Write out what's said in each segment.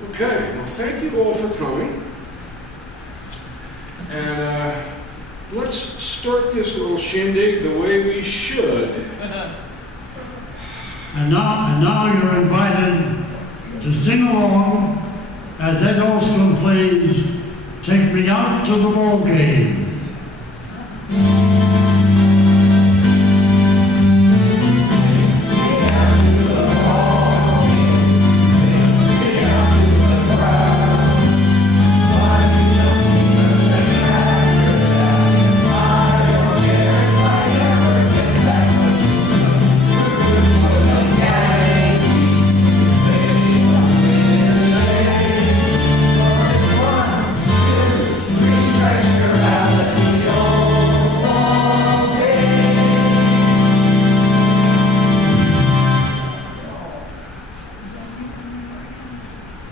Okay, well, thank you all for coming. And let's start this little shindig the way we should. And now you're invited to sing along as Ed Alstrom plays Take Me Out to the Ball Game.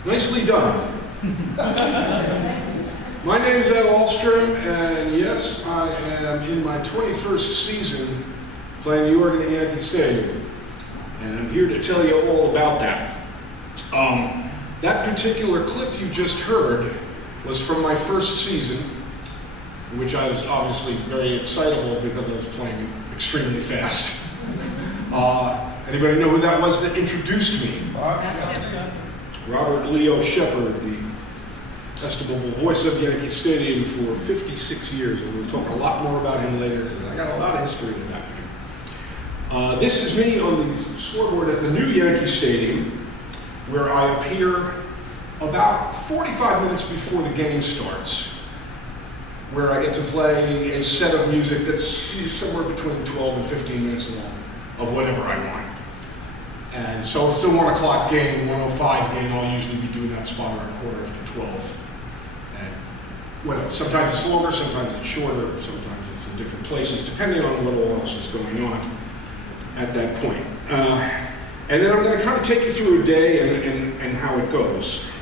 Nicely done. My name is Ed Alstrom, and yes, I am in my 21st season playing the organ at Yankee Stadium. And I'm here to tell you all about that. That particular clip you just heard was from my first season, which I was obviously very excitable because I was playing extremely fast. Anybody know who that was that introduced me? Robert Leo Shepard, the estimable voice of Yankee Stadium for 56 years, and we'll talk a lot more about him later because I got a lot of history with that man. This is me on the scoreboard at the new Yankee Stadium, where I appear about 45 minutes before the game starts, where I get to play a set of music that's somewhere between 12 and 15 minutes long of whatever I want. And so if it's a 1 o'clock game, 1:05 game, I'll usually be doing that spot around 12:15. And well, sometimes it's longer, sometimes it's shorter, sometimes it's in different places, depending on what else is going on at that point. And then I'm going to kind of take you through a day and how it goes.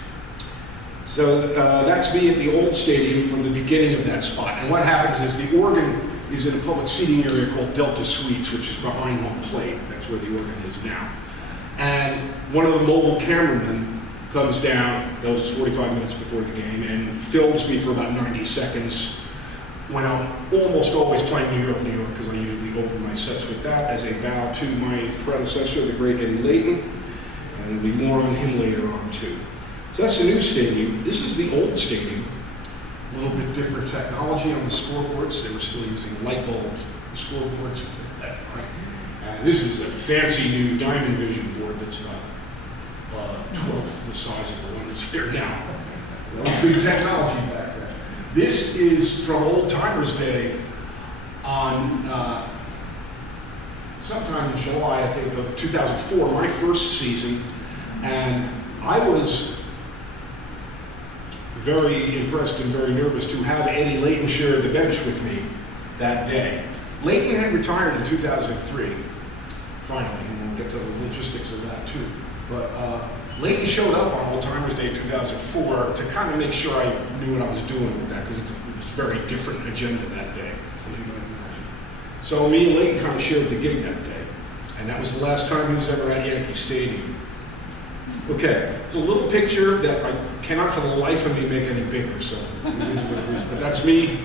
So that's me at the old stadium from the beginning of that spot. And what happens is the organ is in a public seating area called Delta Suites, which is behind home plate. That's where the organ is now. And one of the mobile cameramen comes down those 45 minutes before the game and films me for about 90 seconds when I'm almost always playing New York, because I usually open my sets with that as a bow to my predecessor, the great Eddie Layton, and there'll be more on him later on too. So that's the new stadium. This is the old stadium. A little bit different technology on the scoreboards. They were still using light bulb scoreboards at that point. This is a fancy new Diamond Vision board that's about 12th the size of the one that's there now. That was good technology back then. This is from Old Timers Day on sometime in July, I think, of 2004, my first season. And I was very impressed and very nervous to have Eddie Layton share the bench with me that day. Layton had retired in 2003. Finally, and we'll get to the logistics of that too. But Layton showed up on Old Timers Day 2004 to kind of make sure I knew what I was doing with that, because it was a very different agenda that day, as you might imagine. So me and Layton kind of shared the gig that day, and that was the last time he was ever at Yankee Stadium. Okay, it's a little picture that I cannot for the life of me make any bigger, so it is what it is. But that's me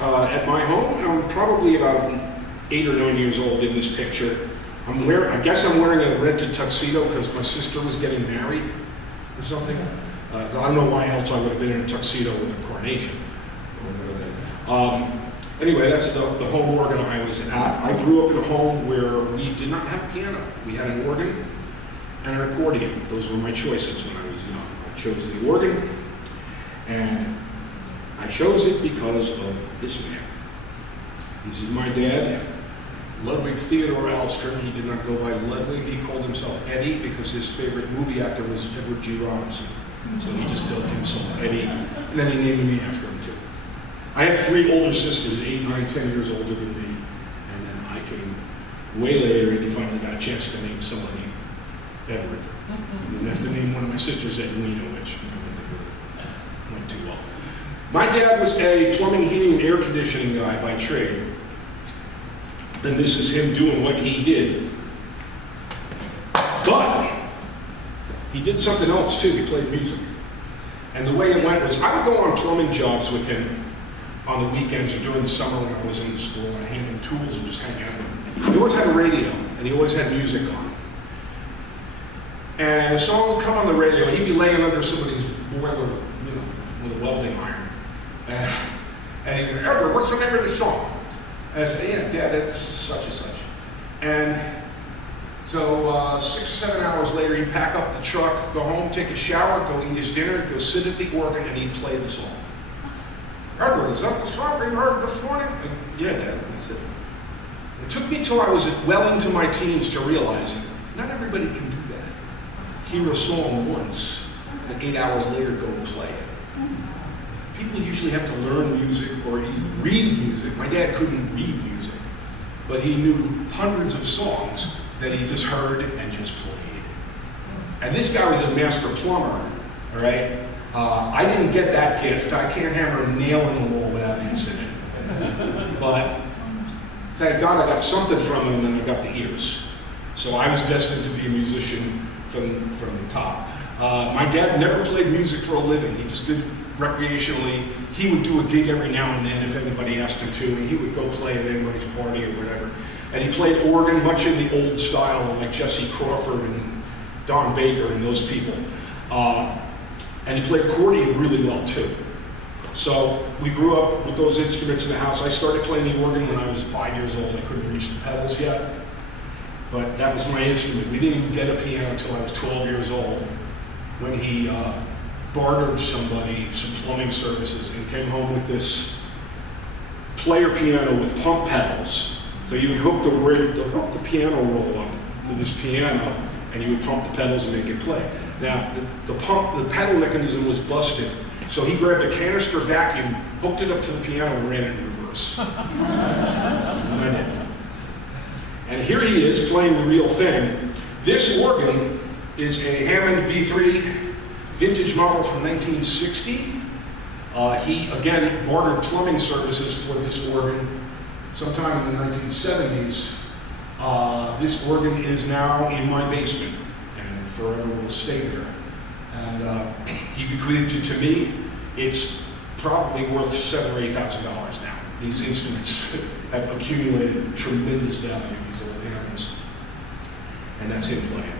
at my home. I'm probably about 8 or 9 years old in this picture. I guess I'm wearing a rented tuxedo because my sister was getting married or something. I don't know why else I would have been in a tuxedo with a coronation or whatever. Anyway, that's the home organ I was at. I grew up in a home where we did not have a piano. We had an organ and an accordion. Those were my choices when I was young. I chose the organ, and I chose it because of this man. This is my dad, Ludwig Theodore Alstrom. He did not go by Ludwig. He called himself Eddie because his favorite movie actor was Edward G. Robinson. So he just dubbed himself Eddie, and then he named me after him too. I have 3 older sisters, 8, 9, 10 years older than me, and then I came way later, and he finally got a chance to name somebody Edward. And then have to name one of my sisters Edwina, which I don't think went too well. My dad was a plumbing, heating, and air conditioning guy by trade. And this is him doing what he did. But he did something else too. He played music. And the way it went was, I would go on plumbing jobs with him on the weekends or during the summer when I was in school, and I hand him tools and just hang out with him. He always had a radio, and he always had music on. And a song would come on the radio, he'd be laying under somebody's boiler, with a welding iron. And he'd go, Edward, what's the name of this song? And I said, yeah, Dad, it's such and such. And so 6 or 7 hours later, he'd pack up the truck, go home, take a shower, go eat his dinner, go sit at the organ, and he'd play the song. Edward, is that the song we heard this morning? And, yeah, Dad, that's it. It took me till I was well into my teens to realize that not everybody can do that. Hear a song once, and 8 hours later go and play it. People usually have to learn music or read music. My dad couldn't read music, but he knew hundreds of songs that he just heard and just played. And this guy was a master plumber, all right? I didn't get that gift. I can't hammer a nail in the wall without incident. But thank God I got something from him, and I got the ears. So I was destined to be a musician from the top. My dad never played music for a living. He just did it recreationally. He would do a gig every now and then if anybody asked him to, and he would go play at anybody's party or whatever. And he played organ much in the old style, like Jesse Crawford and Don Baker and those people. And he played accordion really well too. So we grew up with those instruments in the house. I started playing the organ when I was 5 years old. I couldn't reach the pedals yet, but that was my instrument. We didn't even get a piano until I was 12 years old, when he bartered somebody some plumbing services and came home with this player piano with pump pedals. So you would hook the piano roll up to this piano, and you would pump the pedals and make it play. Now, the pedal mechanism was busted, so he grabbed a canister vacuum, hooked it up to the piano, and ran it in reverse. And I did. And here he is playing the real thing. This organ is a Hammond B3 vintage model from 1960. He, again, bartered plumbing services for this organ sometime in the 1970s. This organ is now in my basement and forever will stay there. And he bequeathed it to me. It's probably worth $7,000 or $8,000 now. These instruments have accumulated tremendous value, these old Hammonds. And that's him playing.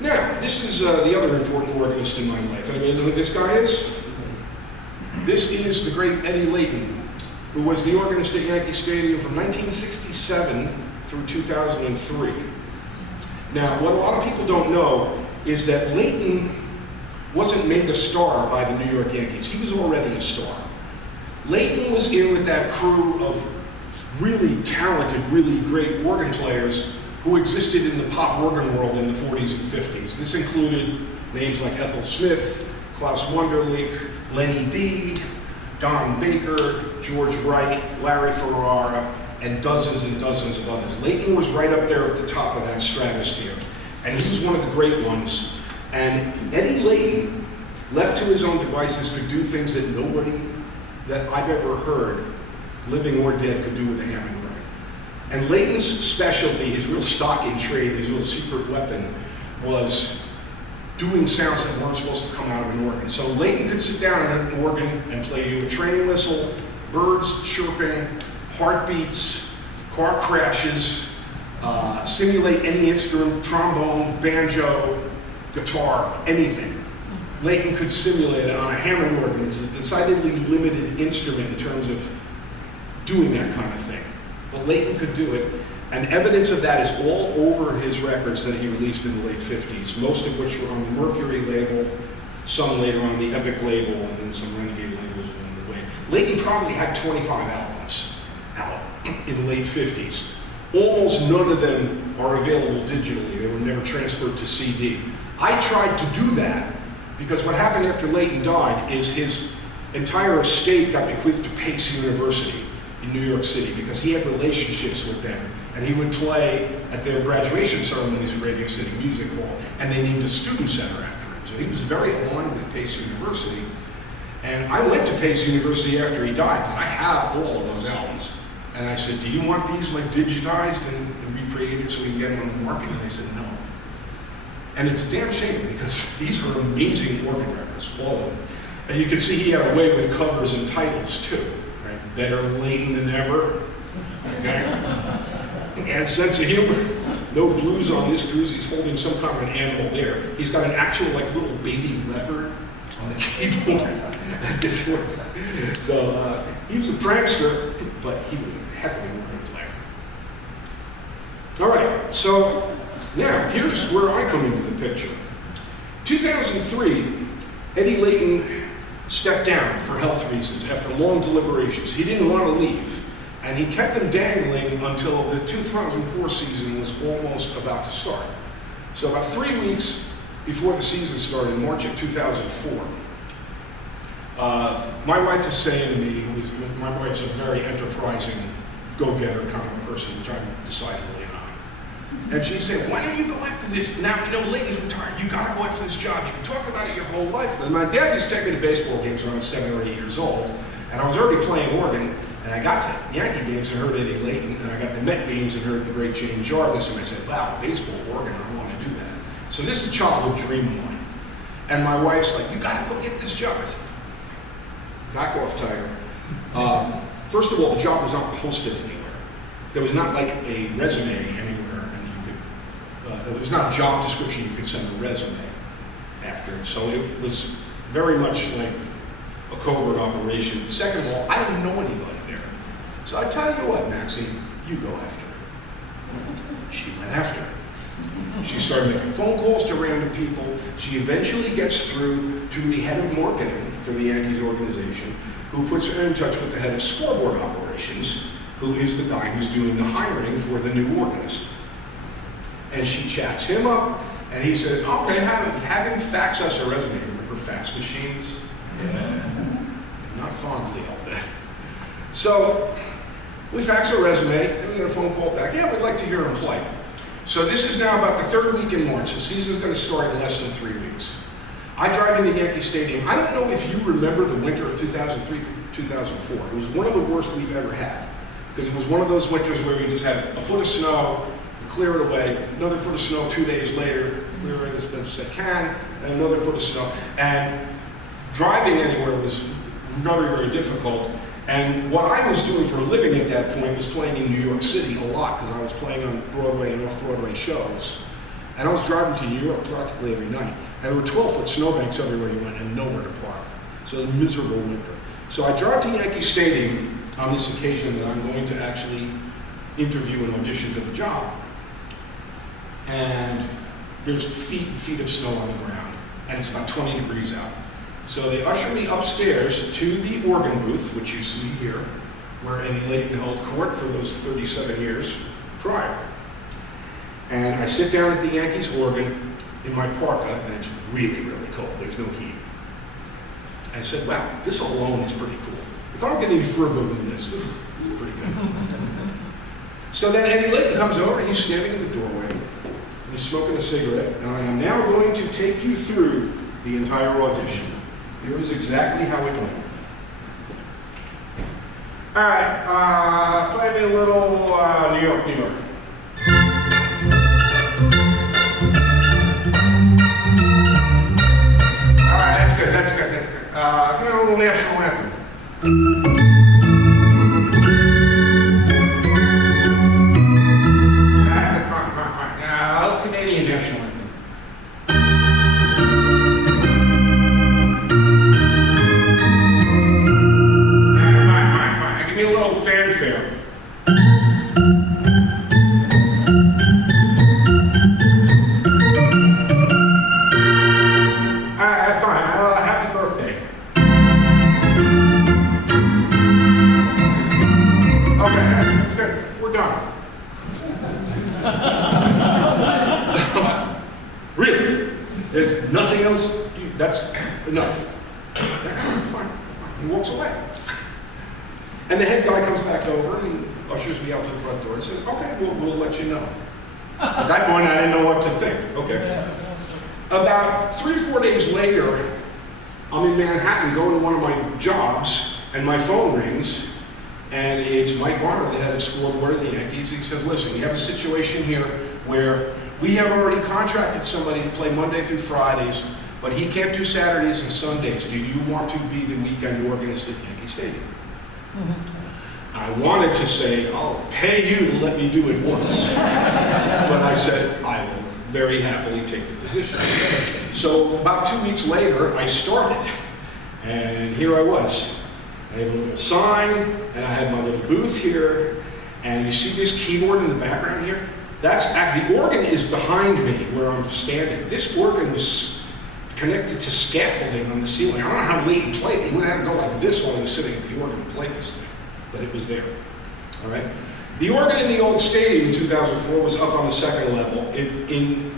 Now, this is the other important organist in my life. Anybody know who this guy is? This is the great Eddie Layton, who was the organist at Yankee Stadium from 1967 through 2003. Now, what a lot of people don't know is that Layton wasn't made a star by the New York Yankees. He was already a star. Layton was in with that crew of really talented, really great organ players who existed in the pop organ world in the 40s and 50s. This included names like Ethel Smith, Klaus Wunderlich, Lenny D, Don Baker, George Wright, Larry Ferrara, and dozens of others. Layton was right up there at the top of that stratosphere, and he was one of the great ones. And Eddie Layton, left to his own devices, could do things that nobody that I've ever heard, living or dead, could do with a Hammond organ. And Layton's specialty, his real stock in trade, his real secret weapon, was doing sounds that weren't supposed to come out of an organ. So Layton could sit down at an organ and play you a train whistle, birds chirping, heartbeats, car crashes, simulate any instrument, trombone, banjo, guitar, anything. Layton could simulate it on a Hammond organ. It's a decidedly limited instrument in terms of doing that kind of thing. But Layton could do it, and evidence of that is all over his records that he released in the late 50s, most of which were on the Mercury label, some later on the Epic label, and then some Renegade labels along the way. Layton probably had 25 albums out in the late 50s. Almost none of them are available digitally. They were never transferred to CD. I tried to do that because what happened after Layton died is his entire estate got bequeathed to Pace University in New York City because he had relationships with them, and he would play at their graduation ceremonies at Radio City Music Hall, and they named a student center after him. So he was very aligned with Pace University, and I went to Pace University after he died because I have all of those albums, and I said, do you want these like digitized and recreated so we can get them on the market? And they said no. And it's a damn shame because these are amazing organ records, all of them. And you can see he had a way with covers and titles too, right? Better Leighton than ever, okay? And sense of humor. No blues on this cruise. He's holding some kind of an animal there. He's got an actual like little baby leopard on the keyboard at this point. So he was a prankster, but he was a heck of an organ player. All right, so now here's where I come into the picture. 2003, Eddie Leighton stepped down for health reasons after long deliberations. He didn't want to leave. And he kept them dangling until the 2004 season was almost about to start. So about 3 weeks before the season started, in March of 2004, my wife is saying to me, my wife's a very enterprising, go-getter kind of a person, which I'm decidedly not. And she's saying, why don't you go after this? Now, you know, Leighton's retired. You got to go after this job. You can talk about it your whole life. And my dad used to take me to baseball games when I was 7 or 8 years old. And I was already playing organ. And I got to Yankee games and heard Eddie Leighton, and I got to Met games and heard the great James Jarvis, and I said, wow, baseball, organ, I want to do that. So this is a childhood dream of mine. And my wife's like, you got to go get this job. I said, back off, Tiger. First of all, the job was not posted anywhere. There was not like a resume anywhere, and you could, there was not a job description you could send a resume after. So it was very much like a covert operation. Second of all, I didn't know anybody there. So I tell you what, Maxine, you go after her. She went after her. She started making phone calls to random people. She eventually gets through to the head of marketing for the Yankees organization, who puts her in touch with the head of scoreboard operations, who is the guy who's doing the hiring for the new organist. And she chats him up, and he says, okay, have him fax us a resume. Remember fax machines? Yeah. Not fondly, I'll bet. So we fax a resume, and we get a phone call back. Yeah, we'd like to hear him play. So this is now about the third week in March. The season's going to start in less than 3 weeks. I drive into Yankee Stadium. I don't know if you remember the winter of 2003 2004. It was one of the worst we've ever had. Because it was one of those winters where we just had a foot of snow, clear it away, another foot of snow 2 days later, clear it as best as I can, and another foot of snow. And driving anywhere was very, very difficult. And what I was doing for a living at that point was playing in New York City a lot, because I was playing on Broadway and off-Broadway shows. And I was driving to New York practically every night. And there were 12-foot snowbanks everywhere you went and nowhere to park. So it was a miserable winter. So I drive to Yankee Stadium on this occasion that I'm going to actually interview and audition for the job. And there's feet and feet of snow on the ground. And it's about 20 degrees out. So they usher me upstairs to the organ booth, which you see here, where Eddie Leighton held court for those 37 years prior. And I sit down at the Yankees organ in my parka, and it's really, really cold. There's no heat. I said, wow, this alone is pretty cool. If I don't get any further than this is pretty good. So then Eddie Leighton comes over, and he's standing in the doorway, and he's smoking a cigarette, and I am now going to take you through the entire audition. Here is exactly how it went. All right, play me a little New York, New York. All right, that's good, that's good, that's good. Give me a little national anthem. Fine. A little Canadian national anthem. Give me a little fanfare. Fine. Happy birthday. Okay, that's good. We're done. Really? There's nothing else? That's enough. Fine. He walks away. And the head guy comes back over and ushers me out to the front door and says, okay, we'll let you know. At that point, I didn't know what to think. Okay. About 3 or 4 days later, I'm in Manhattan going to one of my jobs, and my phone rings, and it's Mike Barner, the head of scoreboard of the Yankees. He says, listen, we have a situation here where we have already contracted somebody to play Monday through Fridays, but he can't do Saturdays and Sundays. Do you want to be the weekend organist at Yankee Stadium? I wanted to say, I'll pay you to let me do it once. But I said, I will very happily take the position. So about 2 weeks later, I started. And here I was. I have a little sign, and I have my little booth here. And you see this keyboard in the background here? The organ is behind me where I'm standing. This organ was connected to scaffolding on the ceiling. I don't know how Leighton played it. He would have to go like this while he was sitting at the organ and play this thing. But it was there. All right. The organ in the old stadium in 2004 was up on the second level in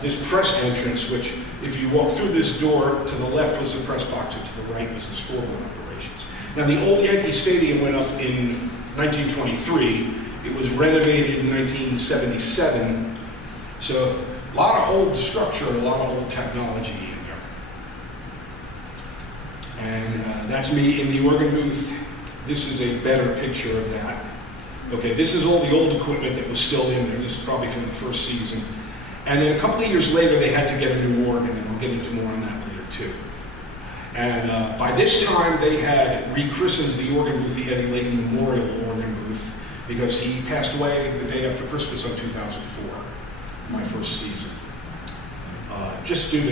this press entrance, which if you walk through this door, to the left was the press box and to the right was the scoreboard operations. Now the old Yankee Stadium went up in 1923. It was renovated in 1977. So a lot of old structure, a lot of old technology in there. And that's me in the organ booth. This is a better picture of that. Okay, this is all the old equipment that was still in there. This is probably from the first season. And then a couple of years later, they had to get a new organ, and I'll get into more on that later too. And by this time, they had rechristened the organ booth the Eddie Layton Memorial Organ Booth because he passed away the day after Christmas on 2004, my first season. Just due to,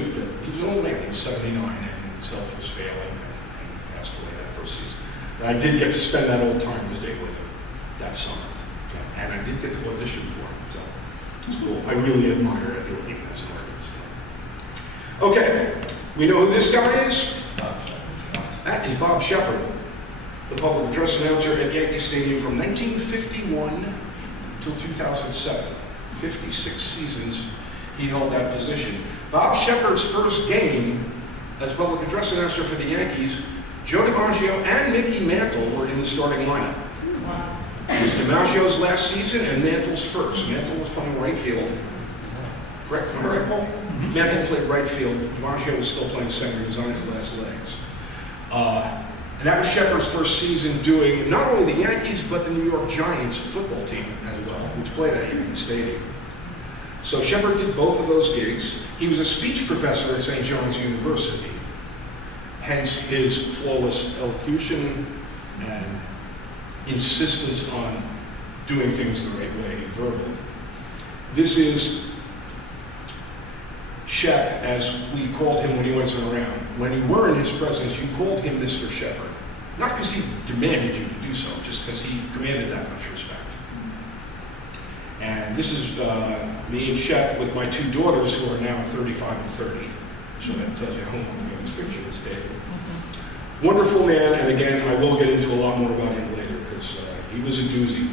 he was an old man, he was 79, and his health was failing, and he passed away that first season. I did get to spend that old Timer's Day with him that summer. And I did get to audition for him, so it's cool. I really admire Ed Alstrom as an organist. Okay, we know who this guy is? That is Bob Shepard, the public address announcer at Yankee Stadium from 1951 until 2007. 56 seasons he held that position. Bob Shepard's first game as public address announcer for the Yankees, Joe DiMaggio and Mickey Mantle were in the starting lineup. Wow. It was DiMaggio's last season and Mantle's first. Mantle was playing right field. Correct? Am I right, Paul? Mantle played right field. DiMaggio was still playing center. He was on his last legs. And that was Shepard's first season doing not only the Yankees, but the New York Giants football team as well, which played at Yankee Stadium. So Shepard did both of those gigs. He was a speech professor at St. John's University. Hence his flawless elocution and insistence on doing things the right way verbally. This is Shep, as we called him when he wasn't around. When you were in his presence, you called him Mr. Shepard. Not because he demanded you to do so, just because he commanded that much respect. And this is me and Shep with my two daughters who are now 35 and 30. So that tells you how long ago this picture was taken. Wonderful man, and again, I will get into a lot more about him later because he was a doozy.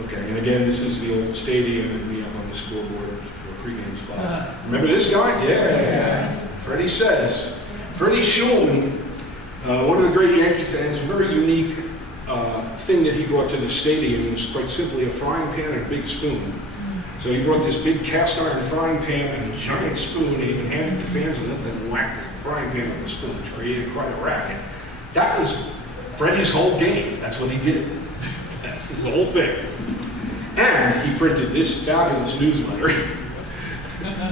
Okay, and again, this is the old stadium and me up on the scoreboard for a pregame spot. Remember this guy? Yeah. Freddie says. Freddie Shulman, one of the great Yankee fans, a very unique thing that he brought to the stadium was quite simply a frying pan and a big spoon. So he brought this big cast iron frying pan and a giant spoon, and he would hand it to fans and then whack the frying pan with the spoon, which created quite a racket. That was Freddie's whole game. That's what he did. That's his whole thing. And he printed this fabulous newsletter,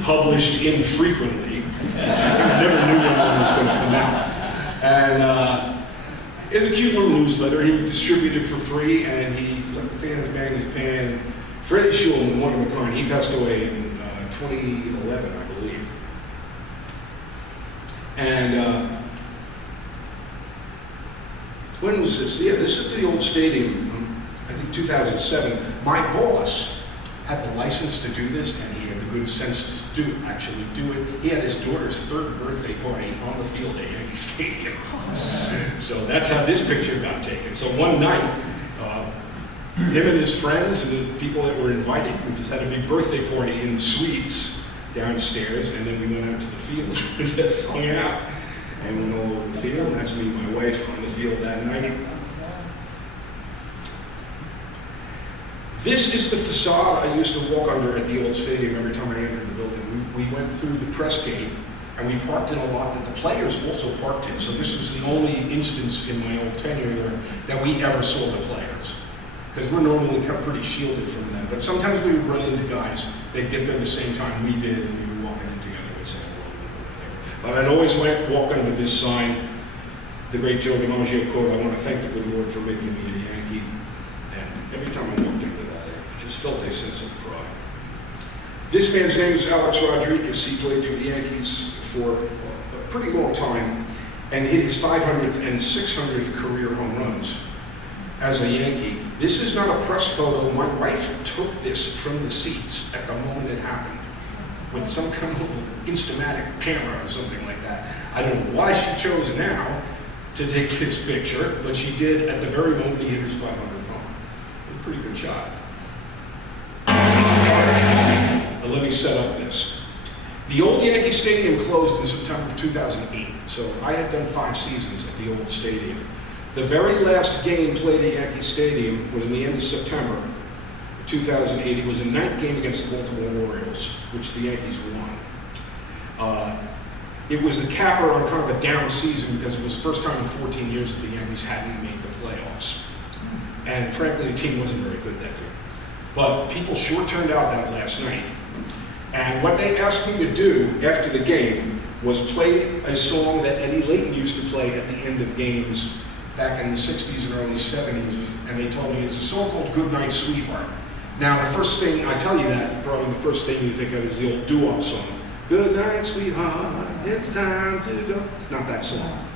published infrequently. I never knew when one was going to come out. And it's a cute little newsletter. He distributed it for free, and he let the fans bang his pan. Freddie Shulman, one of a kind, he passed away in 2011, I believe. And when was this? Yeah, this is the old stadium, I think 2007. My boss had the license to do this, and he had the good sense to actually do it. He had his daughter's third birthday party on the field at Yankee Stadium. So that's how this picture got taken. So one night, him and his friends and the people that were invited, we just had a big birthday party in the suites downstairs, and then we went out to the field and just hung out and went all over the field. And that's me and my wife on the field that night. This is the facade I used to walk under at the old stadium every time I entered the building. We went through the press gate, and we parked in a lot that the players also parked in. So this was the only instance in my old tenure there that we ever saw the players. because we're normally kept pretty shielded from them. But sometimes we would run into guys, they'd get there the same time we did, and we were walking in together, we'd say hello, or whatever. But I'd always walk under this sign, the great Joe DiMaggio quote, "I want to thank the good Lord for making me a Yankee." And every time I walked into that, I just felt a sense of pride. This man's name is Alex Rodriguez. He played for the Yankees for a pretty long time and hit his 500th and 600th career home runs as a Yankee. This is not a press photo. My wife took this from the seats at the moment it happened with some kind of little Instamatic camera or something like that. I don't know why she chose now to take this picture, but she did at the very moment he hit his 500th home. A pretty good shot. Now let me set up this. The old Yankee Stadium closed in September of 2008, so I had done 5 seasons at the old stadium. The very last game played at Yankee Stadium was in the end of September 2008. It was a night game against the Baltimore Orioles, which the Yankees won. It was the capper on kind of a down season because it was the first time in 14 years that the Yankees hadn't made the playoffs. And frankly, the team wasn't very good that year. But people sure turned out that last night. And what they asked me to do after the game was play a song that Eddie Layton used to play at the end of games back in the 60s and early 70s. And they told me it's a song called "Goodnight Sweetheart." Now, the first thing, I tell you that, probably the first thing you think of is the old doo-wop song. "Good night, sweetheart, it's time to go." It's not that song.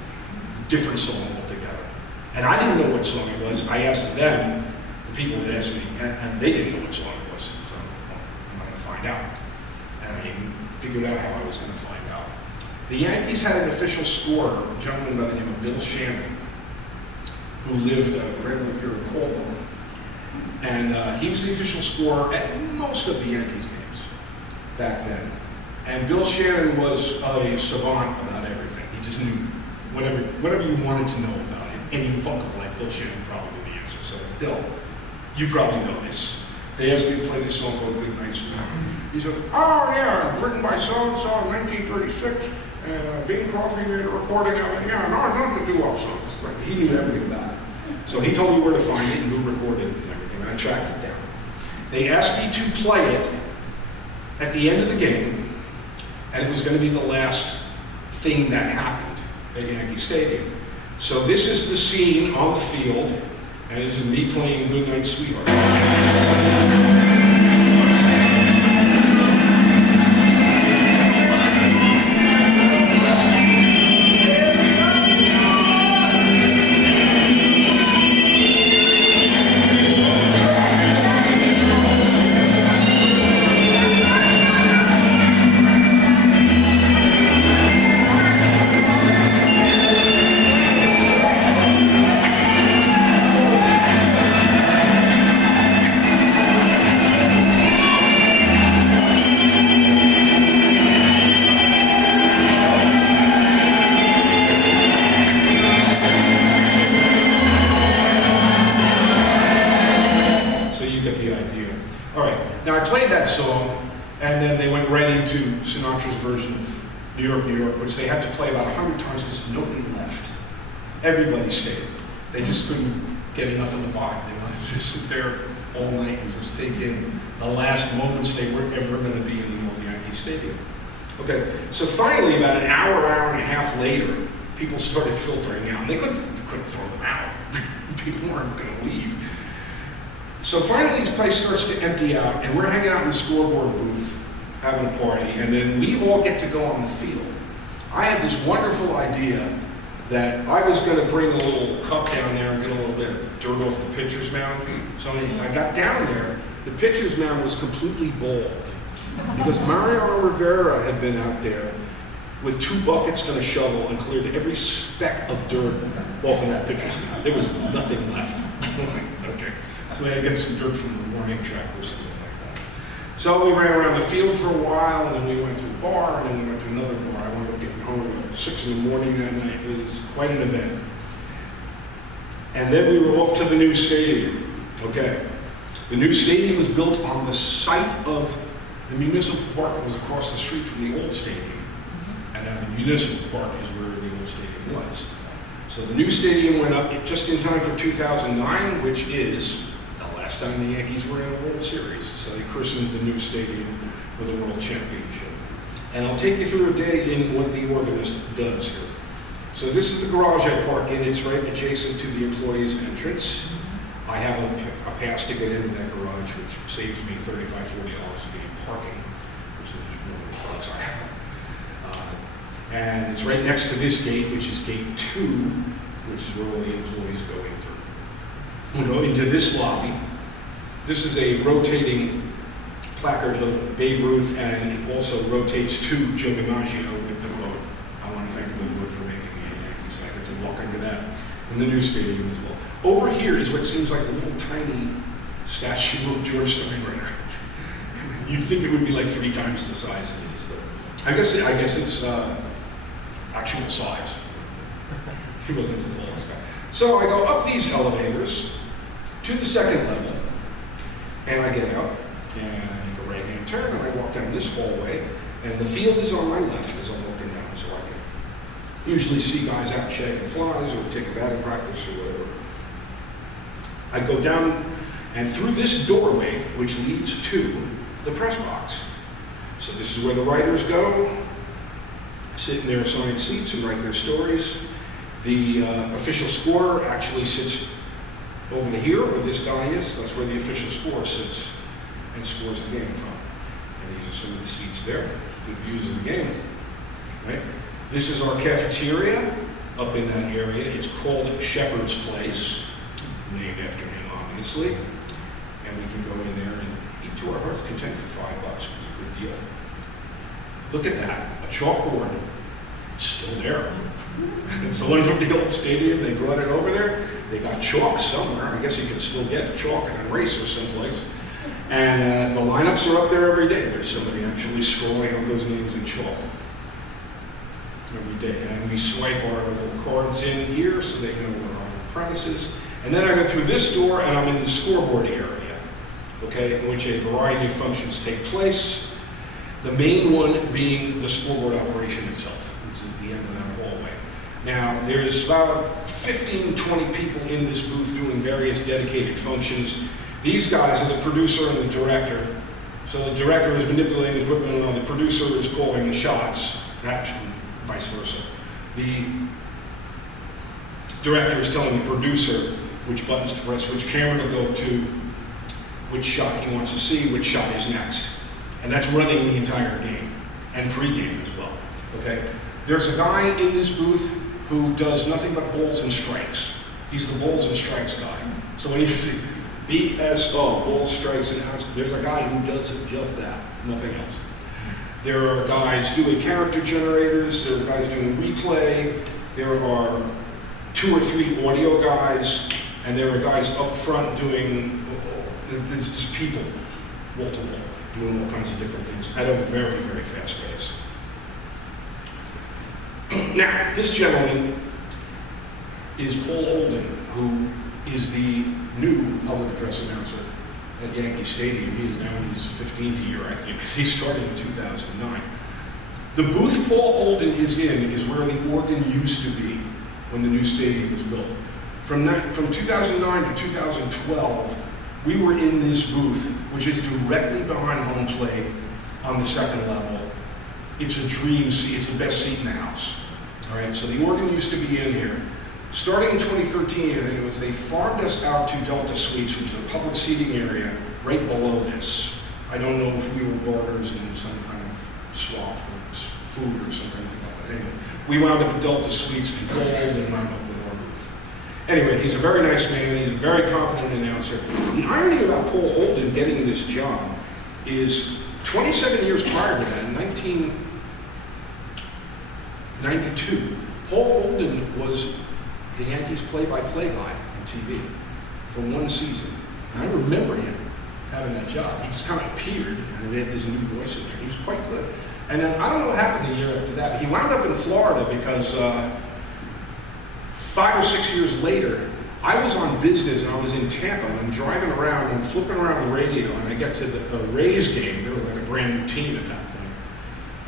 It's a different song altogether. And I didn't know what song it was. I asked them, the people that asked me, and they didn't know what song it was. So I'm going to find out. And I even figured out how I was going to find out. The Yankees had an official scorer, a gentleman by the name of Bill Shannon, who lived right over here in Caldwell. And he was the official scorer at most of the Yankees games back then. And Bill Shannon was a savant about everything. He just knew whatever you wanted to know about him. Any hook of like Bill Shannon probably knew the answer. So, Bill, you probably know this. They asked me to play this song called "Goodnight Sweetheart." He says, "Oh yeah, written by so-and-so in 1936, and Bing Crosby made a recording of it. Yeah, no, it's not the doo-wop song." Like, he knew everything about it. So he told me where to find it and who recorded it and everything, and I tracked it down. They asked me to play it at the end of the game, and it was going to be the last thing that happened at Yankee Stadium. So this is the scene on the field, and this is me playing "Goodnight Sweetheart." Sinatra's version of New York, New York, which they had to play about 100 times because nobody left. Everybody stayed. They just couldn't get enough of the vibe. They wanted to sit there all night and just take in the last moments they were ever going to be in the old Yankee Stadium. Okay, so finally, about an hour and a half later, people started filtering out. They couldn't throw them out. People weren't going to leave. So finally, this place starts to empty out, and we're hanging out in the scoreboard booth, having a party, and then we all get to go on the field. I had this wonderful idea that I was going to bring a little cup down there and get a little bit of dirt off the pitcher's mound. So I got down there, the pitcher's mound was completely bald because Mariano Rivera had been out there with 2 buckets and a shovel and cleared every speck of dirt off of that pitcher's mound. There was nothing left. Okay, so we had to get some dirt from the warning track or something. So we ran around the field for a while, and then we went to a bar, and then we went to another bar. I wound up getting home at 6 in the morning that night. It was quite an event. And then we were off to the new stadium. Okay. The new stadium was built on the site of the municipal park that was across the street from the old stadium. And now the municipal park is where the old stadium was. So the new stadium went up just in time for 2009, which is the last time the Yankees were in a World Series. So they christened the new stadium with a World Championship. And I'll take you through a day in what the organist does here. So this is the garage I park in. It's right adjacent to the employee's entrance. I have a pass to get into that garage, which saves me $35, $40 a day in parking, which is one of the parks I have. And it's right next to this gate, which is gate 2, which is where all the employees go in through. We'll go into this lobby. This is a rotating placard of Babe Ruth, and it also rotates to Joe DiMaggio with the vote. I want to thank the board for making me a Yankee, so I get to walk under that in the new stadium as well. Over here is what seems like a little tiny statue of George Steinbrenner. You'd think it would be like 3 times the size it is, but I guess it's actual size. He wasn't the tallest guy. So I go up these elevators to the second level, and I get out, and I make a right-hand turn, and I walk down this hallway, and the field is on my left as I'm looking down, so I can usually see guys out shagging flies or taking batting practice or whatever. I go down and through this doorway, which leads to the press box. So this is where the writers go, sit in their assigned seats and write their stories. The official scorer actually sits over here where this guy is. That's where the official scorer sits and scores the game from. And these are some of the seats there. Good views of the game. Right? This is our cafeteria up in that area. It's called Shepherd's Place, named after him, obviously. And we can go in there and eat to our heart's content for $5, which is a good deal. Look at that, a chalkboard. It's still there. It's the one from the old stadium. They brought it over there. They got chalk somewhere. I guess you can still get chalk in a race or someplace. And the lineups are up there every day. There's somebody actually scrolling out those names in chalk every day. And we swipe our little cards in here so they know we're on the premises. And then I go through this door and I'm in the scoreboard area, okay, in which a variety of functions take place. The main one being the scoreboard operation itself, which is at the end of that hallway. Now, there's about 15, 20 people in this booth doing various dedicated functions. These guys are the producer and the director. So the director is manipulating equipment while the producer is calling the shots, actually, vice versa. The director is telling the producer which buttons to press, which camera to go to, which shot he wants to see, which shot is next. And that's running the entire game, and pre-game as well, okay? There's a guy in this booth who does nothing but balls and strikes. He's the balls and strikes guy. So when you see BSO, balls, strikes, and outs, there's a guy who does just that, nothing else. There are guys doing character generators, there are guys doing replay, there are 2 or 3 audio guys, and there are guys up front doing, there's just people, wall to wall, doing all kinds of different things at a very, very fast pace. Now, this gentleman is Paul Olden, who is the new public address announcer at Yankee Stadium. He is now in his 15th year, I think. He started in 2009. The booth Paul Olden is in is where the organ used to be when the new stadium was built. From 2009 to 2012, we were in this booth, which is directly behind home plate on the second level. It's a dream seat. It's the best seat in the house. All right, so the organ used to be in here. Starting in 2013, I think it was, they farmed us out to Delta Suites, which is a public seating area right below this. I don't know if we were barters in some kind of swap for food or something like that, but anyway. We wound up at Delta Suites controlled and wound up with our booth. Anyway, he's a very nice man. He's a very competent announcer. The irony about Paul Olden getting this job is 27 years prior to that, in 1992, Paul Olden was the Yankees play-by-play guy on TV for one season. And I remember him having that job. He just kind of appeared, and he had his new voice in there. He was quite good. And then, I don't know what happened the year after that, but he wound up in Florida because 5 or 6 years later, I was on business and I was in Tampa and I'm driving around and flipping around the radio and I get to the Rays game. They were like a brand new team at that point.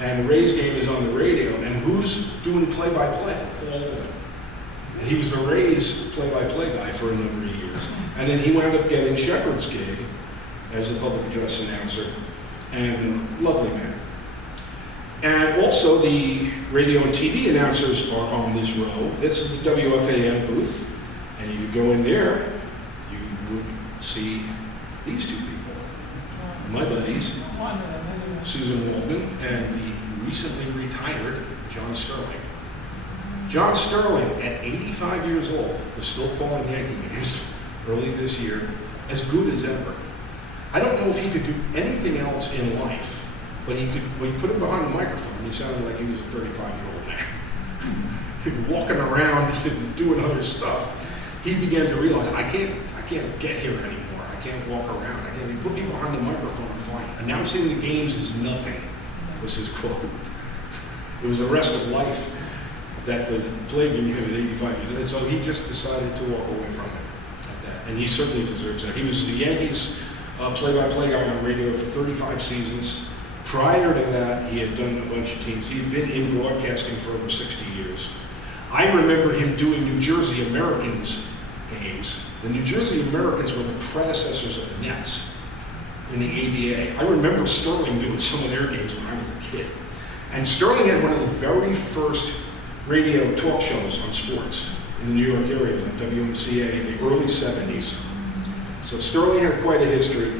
And the Rays game is on the radio, and who's doing play-by-play? Paul Olden. And he was the Rays play-by-play guy for a number of years. And then he wound up getting Shepard's gig as the public address announcer, and lovely man. And also the radio and TV announcers are on this row. This is the WFAN booth, and if you go in there, you would see these two people, my buddies, Susan Waldman and the recently retired John Sterling. John Sterling, at 85 years old, was still calling Yankee games early this year, as good as ever. I don't know if he could do anything else in life, but he could, when you put him behind the microphone, he sounded like he was a 35-year-old man. He'd be walking around and doing other stuff. He began to realize, I can't get here anymore. I can't walk around. You put me behind the microphone, I'm fine. Announcing the games is nothing, was his quote. It was the rest of life that was plaguing him at 85 years. And so he just decided to walk away from it at that. And he certainly deserves that. He was the Yankees play-by-play guy on radio for 35 seasons. Prior to that, he had done a bunch of teams. He had been in broadcasting for over 60 years. I remember him doing New Jersey Americans games. The New Jersey Americans were the predecessors of the Nets in the ABA. I remember Sterling doing some of their games when I was a kid. And Sterling had one of the very first radio talk shows on sports in the New York area. It was on WMCA in the early 70s. So Sterling had quite a history.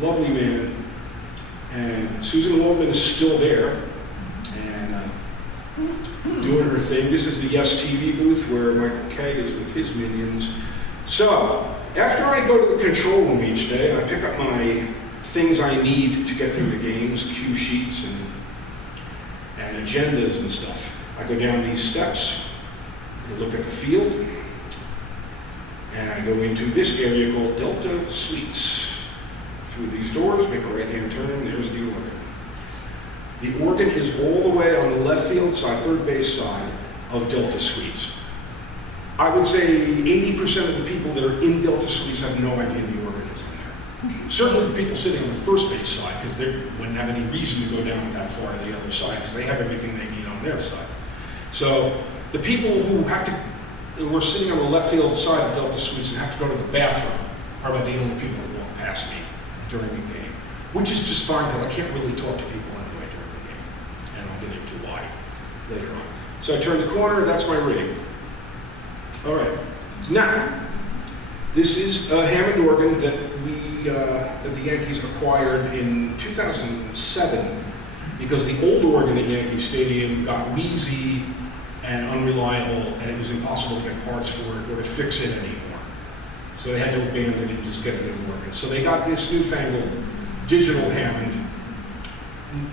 Lovely man. And Susan Waldman is still there and doing her thing. This is the Yes TV booth where Michael Kay is with his minions. So, after I go to the control room each day and I pick up my things I need to get through the games, cue sheets and agendas and stuff, I go down these steps, I look at the field, and I go into this area called Delta Suites. Through these doors, make a right-hand turn, there's the organ. The organ is all the way on the left field side, third base side of Delta Suites. I would say 80% of the people that are in Delta Suites have no idea the organ is in there. Certainly the people sitting on the first base side, because they wouldn't have any reason to go down that far to the other side, because they have everything they need on their side. So the people who are sitting on the left field side of Delta Suites and have to go to the bathroom are about the only people who walk past me during the game, which is just fine because I can't really talk to people anyway during the game, and I'll get into why later on. So I turn the corner, that's my rig. All right, now, this is a Hammond organ that the Yankees acquired in 2007 because the old organ at Yankee Stadium got wheezy and unreliable, and it was impossible to get parts for it or to fix it anymore. So they had to abandon it and just get a new organ. So they got this newfangled digital Hammond.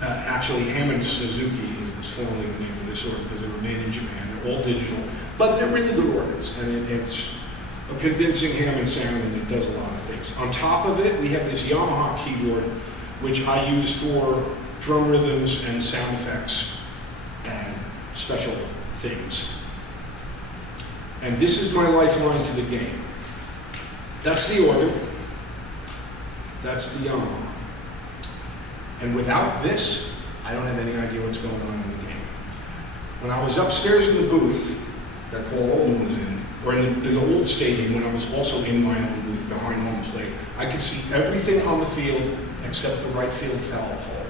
Actually, Hammond Suzuki was formerly the name for this organ because they were made in Japan. They're all digital, but they're really good organs, and it's a convincing Hammond sound, and it does a lot of things. On top of it, we have this Yamaha keyboard, which I use for drum rhythms and sound effects and special things. And this is my lifeline to the game. That's the organ. That's the Yamaha. And without this, I don't have any idea what's going on in the game. When I was upstairs in the booth that Paul Olin was in, or in the old stadium when I was also in my own booth behind home plate, I could see everything on the field except the right field foul pole.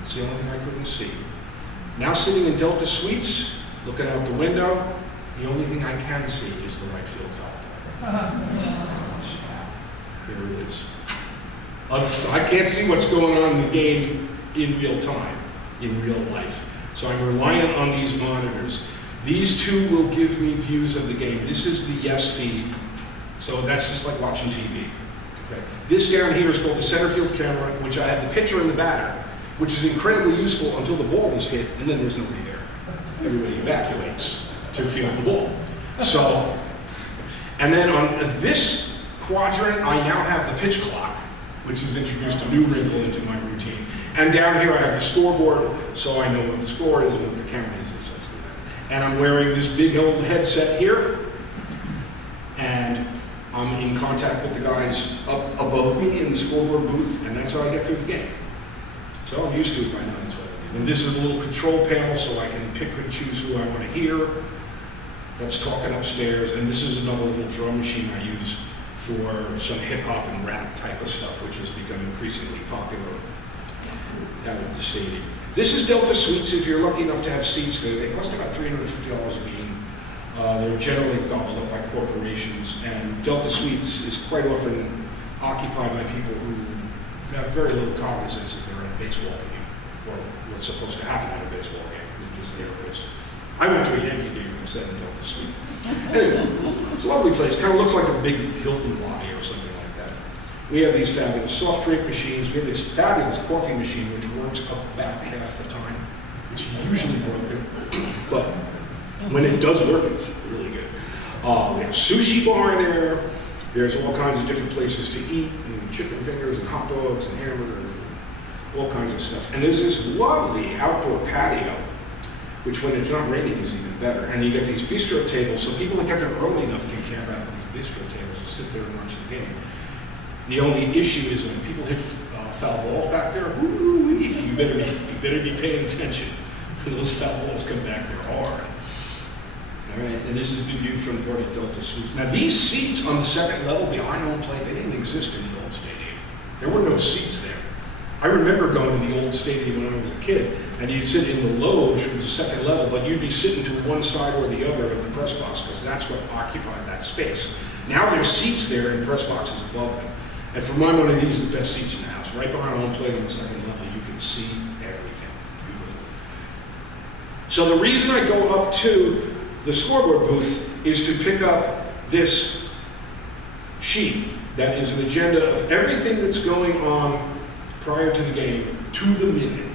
It's the only thing I couldn't see. Now sitting in Delta Suites, looking out the window, the only thing I can see is the right field foul pole. There it is. So I can't see what's going on in the game in real time, in real life. So I'm reliant on these monitors. These two will give me views of the game. This is the Yes feed. So that's just like watching TV. Okay. This down here is called the center field camera, which I have the pitcher and the batter, which is incredibly useful until the ball is hit, and then there's nobody there. Everybody evacuates to field the ball. So, and then on this quadrant, I now have the pitch clock, which has introduced a new wrinkle into my routine. And down here I have the scoreboard, so I know what the score is and what the count is and such like that. And I'm wearing this big old headset here, and I'm in contact with the guys up above me in the scoreboard booth, and that's how I get through the game. So I'm used to it by now, that's what I do. And this is a little control panel, so I can pick and choose who I want to hear. That's talking upstairs, and this is another little drum machine I use for some hip hop and rap type of stuff, which has become increasingly popular out at the stadium. This is Delta Suites. If you're lucky enough to have seats there, they cost about $350 a game. They're generally gobbled up by corporations, and Delta Suites is quite often occupied by people who have very little cognizance that they're in a baseball game, or what's supposed to happen at a baseball game. They're just there because I went to a Yankee game and I sat in Delta Suite. Anyway, it's a lovely place. Kind of looks like a big Hilton lobby or something like that. We have these fabulous soft drink machines. We have this fabulous coffee machine which works about half the time. It's usually broken, but when it does work, it's really good. We have a sushi bar there. There's all kinds of different places to eat, and chicken fingers and hot dogs and hamburgers and all kinds of stuff. And there's this lovely outdoor patio, which when it's not raining is even better. And you get these bistro tables, so people that get there early enough can camp out on these bistro tables and sit there and watch the game. The only issue is when people hit foul balls back there, you better be paying attention. Those foul balls come back there hard. All right, and this is the view from part of Delta Suites. Now these seats on the second level behind home plate, they didn't exist in the old stadium. There were no seats there. I remember going to the old stadium when I was a kid, and you'd sit in the loge, which was the second level, but you'd be sitting to one side or the other of the press box, because that's what occupied that space. Now there's seats there and press boxes above them. And for my money, these are the best seats in the house. Right behind home plate on the second level, you can see everything. It's beautiful. So the reason I go up to the scoreboard booth is to pick up this sheet that is an agenda of everything that's going on prior to the game to the minute,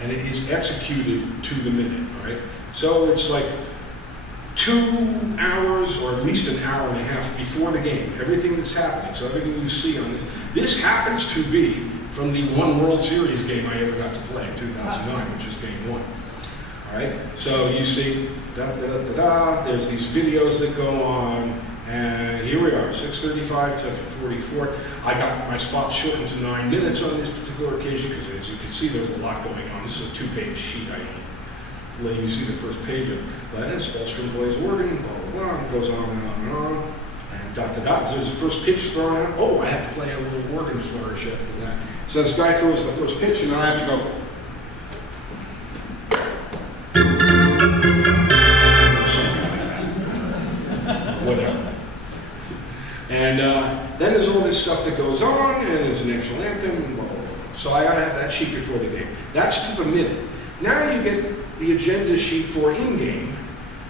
and it is executed to the minute, all right? So it's like 2 hours or at least an hour and a half before the game, everything that's happening, so everything you see on this. This happens to be from the one World Series game I ever got to play in 2009, which is game 1. All right, so you see, there's these videos that go on, and here we are, 6:35 to 44. I got my spot shortened to 9 minutes on this particular occasion, because as you can see, there's a lot going on. This is a 2-page sheet. I don't let you see the first page of it. But Ed Alstrom plays organ, blah, blah, blah, and goes on and on and on. And So there's the first pitch thrown out. Oh, I have to play a little organ flourish after that. So this guy throws the first pitch, and I have to go. Whatever. And then there's all this stuff that goes on, and there's a national anthem, blah, blah, blah. So I gotta have that sheet before the game. That's to the minute. Now you get the agenda sheet for in-game,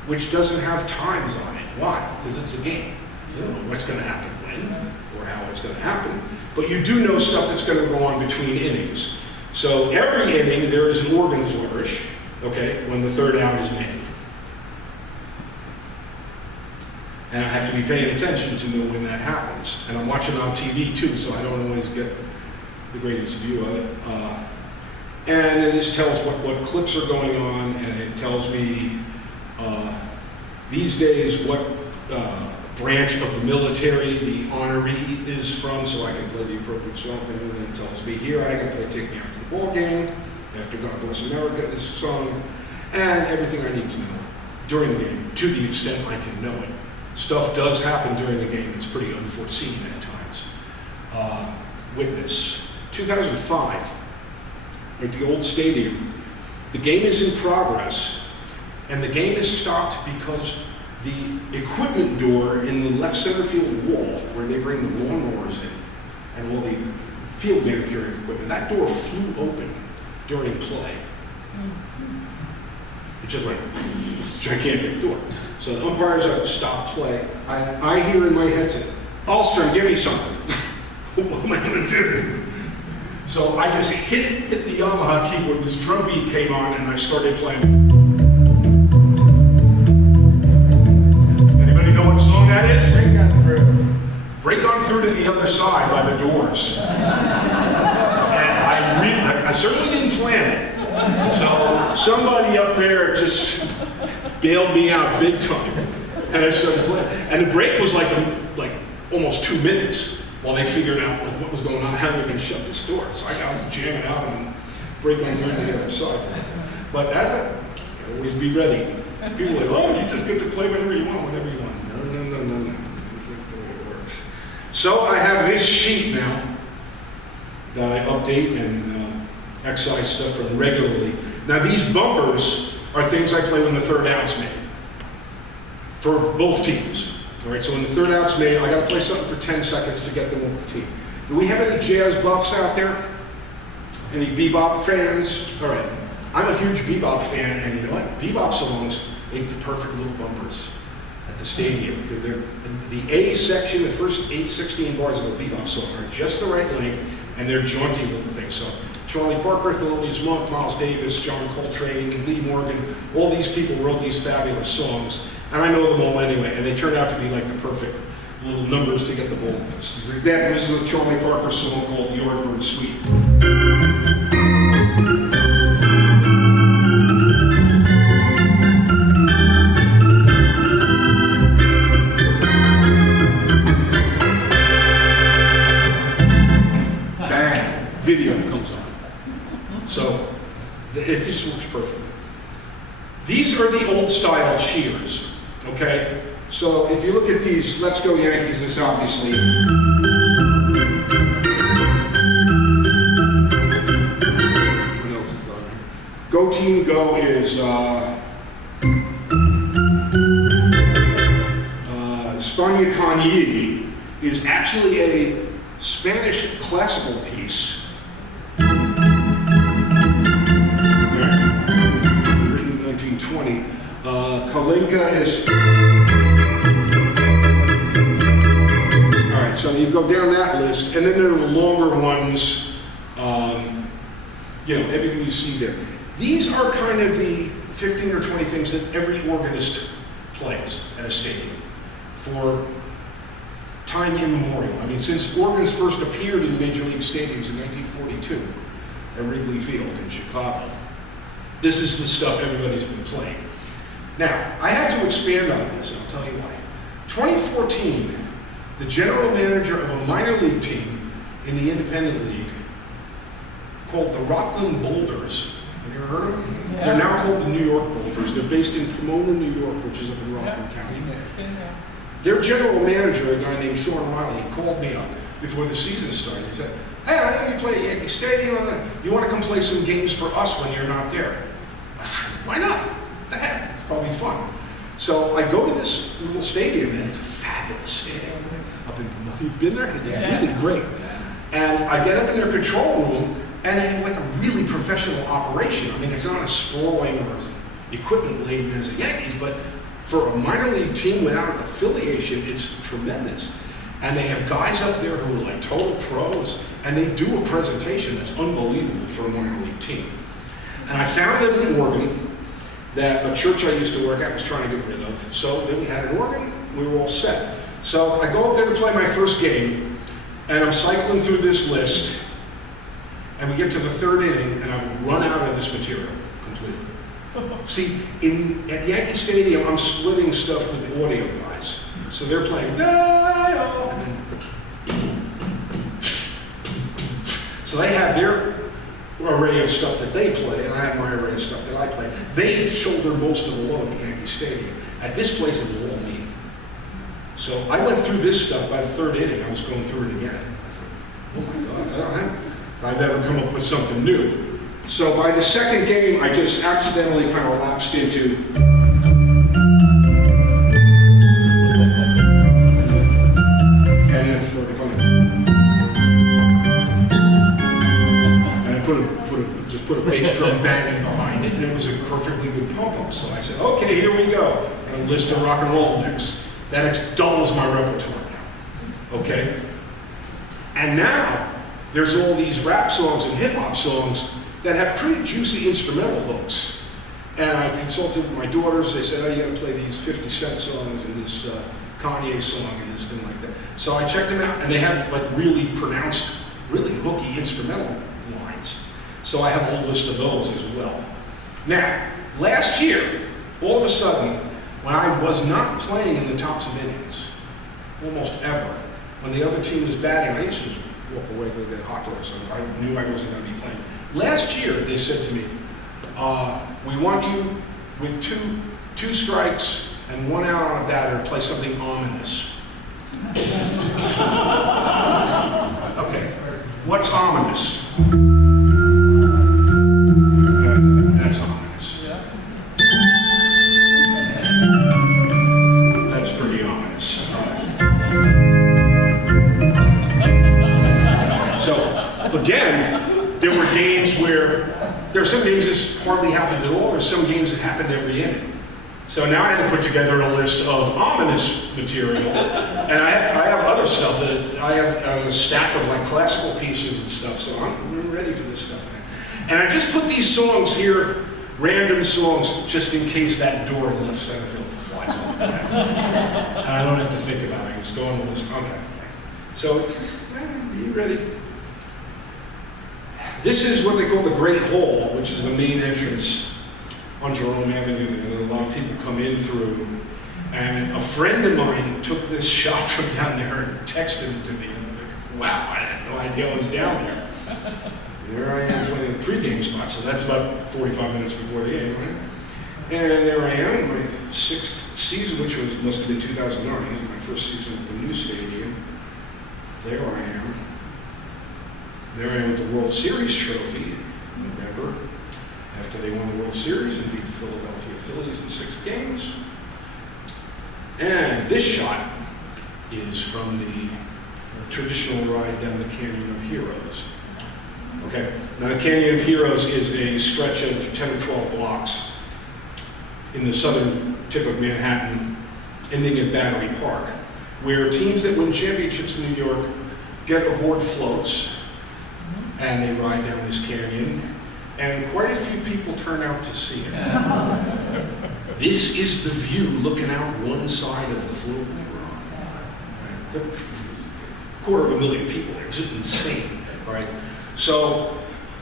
which doesn't have times on it. Why? Because it's a game. You don't know what's gonna happen when, or how it's gonna happen, but you do know stuff that's gonna go on between innings. So every inning, there is an organ flourish, okay, when the third out is made. And I have to be paying attention to know when that happens. And I'm watching on TV too, so I don't always get the greatest view of it. And then this tells what clips are going on, and it tells me these days what branch of the military the honoree is from, so I can play the appropriate song. And then it tells me here I can play Take Me Out to the Ball Game, after God Bless America, this song, and everything I need to know during the game, to the extent I can know it. Stuff does happen during the game. It's pretty unforeseen at times. Witness, 2005, at the old stadium, the game is in progress, and the game is stopped because the equipment door in the left center field wall, where they bring the lawnmowers in, and all the field manicuring equipment, that door flew open during play. It just went, gigantic door. So the umpires have to stop play. I hear in my headset, Alstrom, give me something. What am I going to do? So I just hit the Yamaha keyboard. This drum beat came on, and I started playing. Anybody know what song that is? Break on through. Break on through to the other side by the Doors. And I certainly didn't plan it. So somebody up there just bailed me out big time, and I started playing. And the break was like almost 2 minutes while they figured out what was going on, how they were going to shut this door. So I was jamming out and break on through to the other side. But always be ready. People are like, oh, you just get to play whenever you want, whatever you want. No. This is the way it works. So I have this sheet now that I update and excise stuff from regularly. Now these bumpers are things I play when the third out's made for both teams. All right, so when the third out's made, I got to play something for 10 seconds to get them off the team. Do we have any jazz buffs out there? Any bebop fans? All right, I'm a huge bebop fan, and you know what? Bebop songs make the perfect little bumpers at the stadium, because they're the A section, the first 8-16 bars of a bebop song are just the right length, and they're jaunty little things. So Charlie Parker, Thelonious Monk, Miles Davis, John Coltrane, Lee Morgan, all these people wrote these fabulous songs, and I know them all anyway, and they turned out to be like the perfect little numbers to get the ball. For example, this is a Charlie Parker song called Yardbird Suite. Video comes on. So it just works perfectly. These are the old style cheers, okay? So if you look at these, Let's Go Yankees, this obviously. What else is on here? Go Team Go is España con Y is actually a Spanish classical piece. Written in 1920. Kalinka is. All right, so you go down that list, and then there are the longer ones. You know, everything you see there. These are kind of the 15 or 20 things that every organist plays at a stadium for time immemorial. I mean, since organs first appeared in major league stadiums in 1942 at Wrigley Field in Chicago, this is the stuff everybody's been playing. Now, I had to expand on this, and I'll tell you why. 2014, the general manager of a minor league team in the Independent League called the Rockland Boulders. Have you ever heard of them? Yeah. They're now called the New York Boulders. They're based in Pomona, New York, which is up in Rockland County. Their general manager, a guy named Sean Riley, he called me up before the season started. He said, "Hey, I know you play at Yankee Stadium. You want to come play some games for us when you're not there?" I said, "Why not? What the heck? It's probably fun." So I go to this little stadium, and it's a fabulous stadium up in Pomona. You've been there? It's really great. And I get up in their control room, and they have like a really professional operation. I mean, it's not as sprawling or as equipment laden as the Yankees, but for a minor league team without an affiliation, it's tremendous. And they have guys up there who are like total pros, and they do a presentation that's unbelievable for a minor league team. And I found them in Oregon that a church I used to work at was trying to get rid of. So then we had an organ, we were all set. So I go up there to play my first game, and I'm cycling through this list, and we get to the third inning, and I've run out of this material completely. See, at Yankee Stadium, I'm splitting stuff with the audio guys. So they're playing, so they have their array of stuff that they play, and I have my array of stuff that I play. They shoulder most of the load at Yankee Stadium. At this place, it was all me. So I went through this stuff by the third inning. I was going through it again. I thought, oh my God, I've never come up with something new. So by the second game, I just accidentally kind of lapsed into. And then started playing. And I just put a bass drum banging behind it, and it was a perfectly good pump-up. So I said, okay, here we go. And a list of rock and roll licks. That doubles my repertoire now. Okay? And now, there's all these rap songs and hip-hop songs that have pretty juicy instrumental hooks. And I consulted with my daughters. They said, oh, you got to play these 50 Cent songs and this Kanye song and this thing like that. So I checked them out, and they have like really pronounced, really hooky instrumental lines. So I have a whole list of those as well. Now, last year, all of a sudden, when I was not playing in the tops of innings, almost ever, when the other team was batting, I used to just walk away, go get a hot dog or something. I knew I wasn't going to be playing. Last year, they said to me, we want you with two strikes and one out on a batter to play something ominous. Okay, what's ominous? That's ominous. That's pretty ominous. So, again, there were games where, there are some games that hardly happened at all, there's some games that happened every inning. So now I had to put together a list of ominous material, and I have other stuff that I have a stack of like classical pieces and stuff, so I'm ready for this stuff. And I just put these songs here, random songs, just in case that door in the left center field flies off. And I don't have to think about it, it's going on this contract. So it's just, be ready. This is what they call the Great Hall, which is the main entrance on Jerome Avenue that a lot of people come in through. And a friend of mine took this shot from down there and texted it to me. And I'm like, wow, I had no idea I was down there. And there I am playing the pregame spot, so that's about 45 minutes before the game, right? And there I am in my 6th season, which must have been 2009. This is my first season at the new stadium. There I am. There I am with the World Series trophy in November, after they won the World Series and beat the Philadelphia Phillies in 6 games. And this shot is from the traditional ride down the Canyon of Heroes. Okay, now the Canyon of Heroes is a stretch of 10 or 12 blocks in the southern tip of Manhattan, ending at Battery Park, where teams that win championships in New York get aboard floats and they ride down this canyon, and quite a few people turn out to see it. This is the view looking out one side of the float we were on. Right? 250,000 people there, it was insane, right? So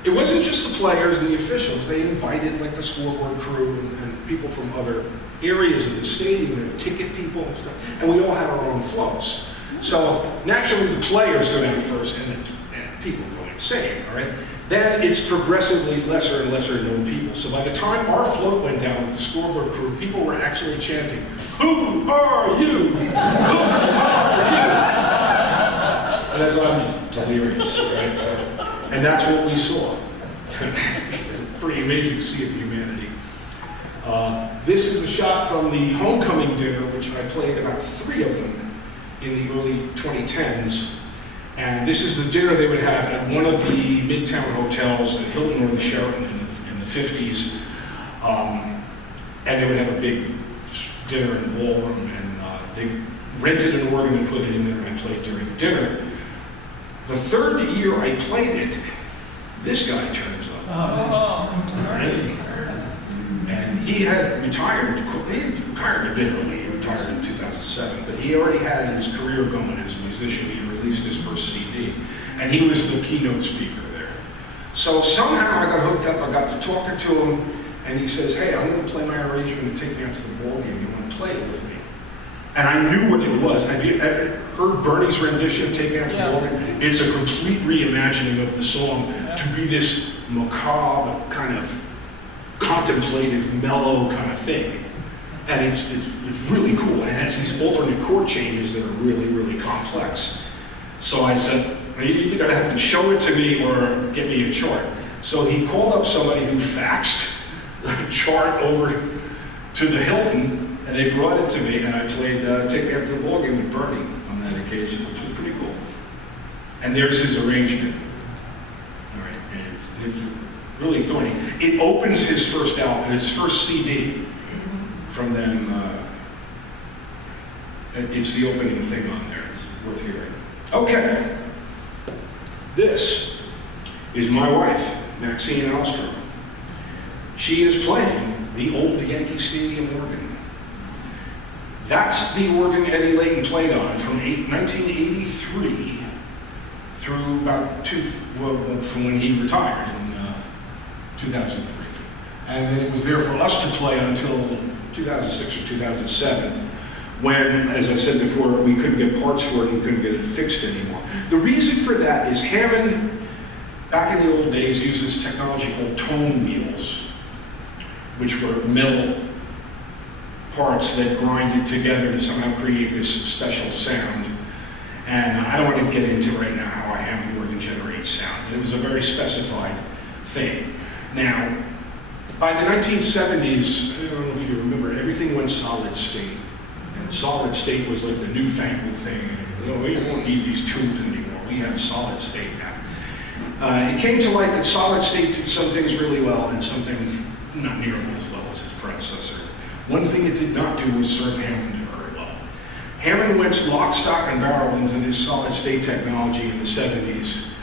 it wasn't just the players and the officials, they invited like the scoreboard crew and people from other areas of the stadium, and ticket people and stuff, and we all had our own floats. So naturally the players go down first and people go insane, all right? Then it's progressively lesser and lesser known people. So by the time our float went down with the scoreboard crew, people were actually chanting, "Who are you? Who are you?" And that's why I'm just delirious, right? So, and that's what we saw. Pretty amazing sea of humanity. This is a shot from the homecoming dinner, which I played about 3 of them in the early 2010s. And this is the dinner they would have at one of the Midtown hotels, the Hilton or the Sheraton in the 50s. And they would have a big dinner in the ballroom, and they rented an organ and put it in there, and I played during dinner. The 3rd year I played it, this guy turns up. Right? And he had retired, he retired a bit early, he retired in 2007, but he already had his career going as a musician. He released his first CD, and he was the keynote speaker there. So somehow I got hooked up, I got to talking to him, and he says, "Hey, I'm going to play my arrangement and take me out to the ball game. You want to play it with me?" And I knew what it was. Have you ever heard Bernie's rendition of Take Me Out to the Ball Game? It's a complete reimagining of the song to be this macabre, kind of contemplative, mellow kind of thing. And it's really cool, and it has these alternate chord changes that are really, really complex. So I said, "You're either gonna have to show it to me or get me a chart." So he called up somebody who faxed the chart over to the Hilton, and they brought it to me, and I played Take Me Out to the Ball Game with Bernie on that occasion, which was pretty cool. And there's his arrangement. All right, and it's really thorny. It opens his first album, his first CD. From them, it's the opening thing on there. It's worth hearing. Okay. This is my wife, Maxine Alstrom. She is playing the old Yankee Stadium organ. That's the organ Eddie Layton played on from 1983 through about from when he retired in 2003. And then it was there for us to play until 2006 or 2007, when, as I said before, we couldn't get parts for it and we couldn't get it fixed anymore. The reason for that is Hammond, back in the old days, used this technology called tone wheels, which were metal parts that grinded together to somehow create this special sound. And I don't want to get into right now how a Hammond organ generates sound, but it was a very specified thing. Now, by the 1970s, I don't know if you remember, everything went solid state. And solid state was like the newfangled thing. We don't need these tubes anymore. We have solid state now. It came to light that solid state did some things really well and some things not nearly as well as its predecessor. One thing it did not do was serve Hammond very well. Hammond went lock, stock, and barrel into this solid state technology in the 70s.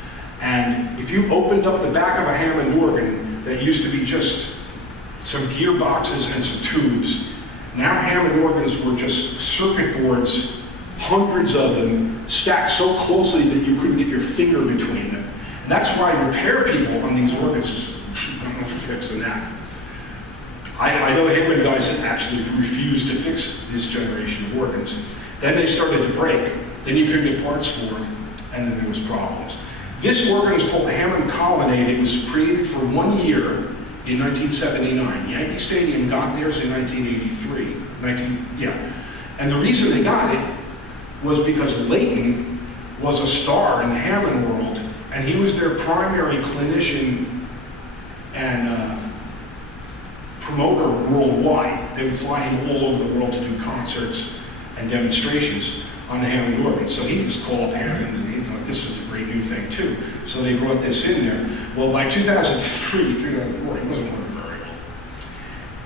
And if you opened up the back of a Hammond organ that used to be just some gearboxes and some tubes, now Hammond organs were just circuit boards, hundreds of them, stacked so closely that you couldn't get your finger between them. And that's why repair people on these organs, I don't know if you're fixing that. I know Hammond guys that actually refused to fix this generation of organs. Then they started to break. Then you couldn't get parts for them, and then there was problems. This organ is called the Hammond Colonnade. It was created for 1 year in 1979. Yankee Stadium got theirs in 1983. And the reason they got it was because Leighton was a star in the Hammond world, and he was their primary clinician and promoter worldwide. They would fly him all over the world to do concerts and demonstrations on the Hammond organ. So he just called Hammond and he thought this was a great new thing too. So they brought this in there. Well, by 2003, 2004, it wasn't working very well.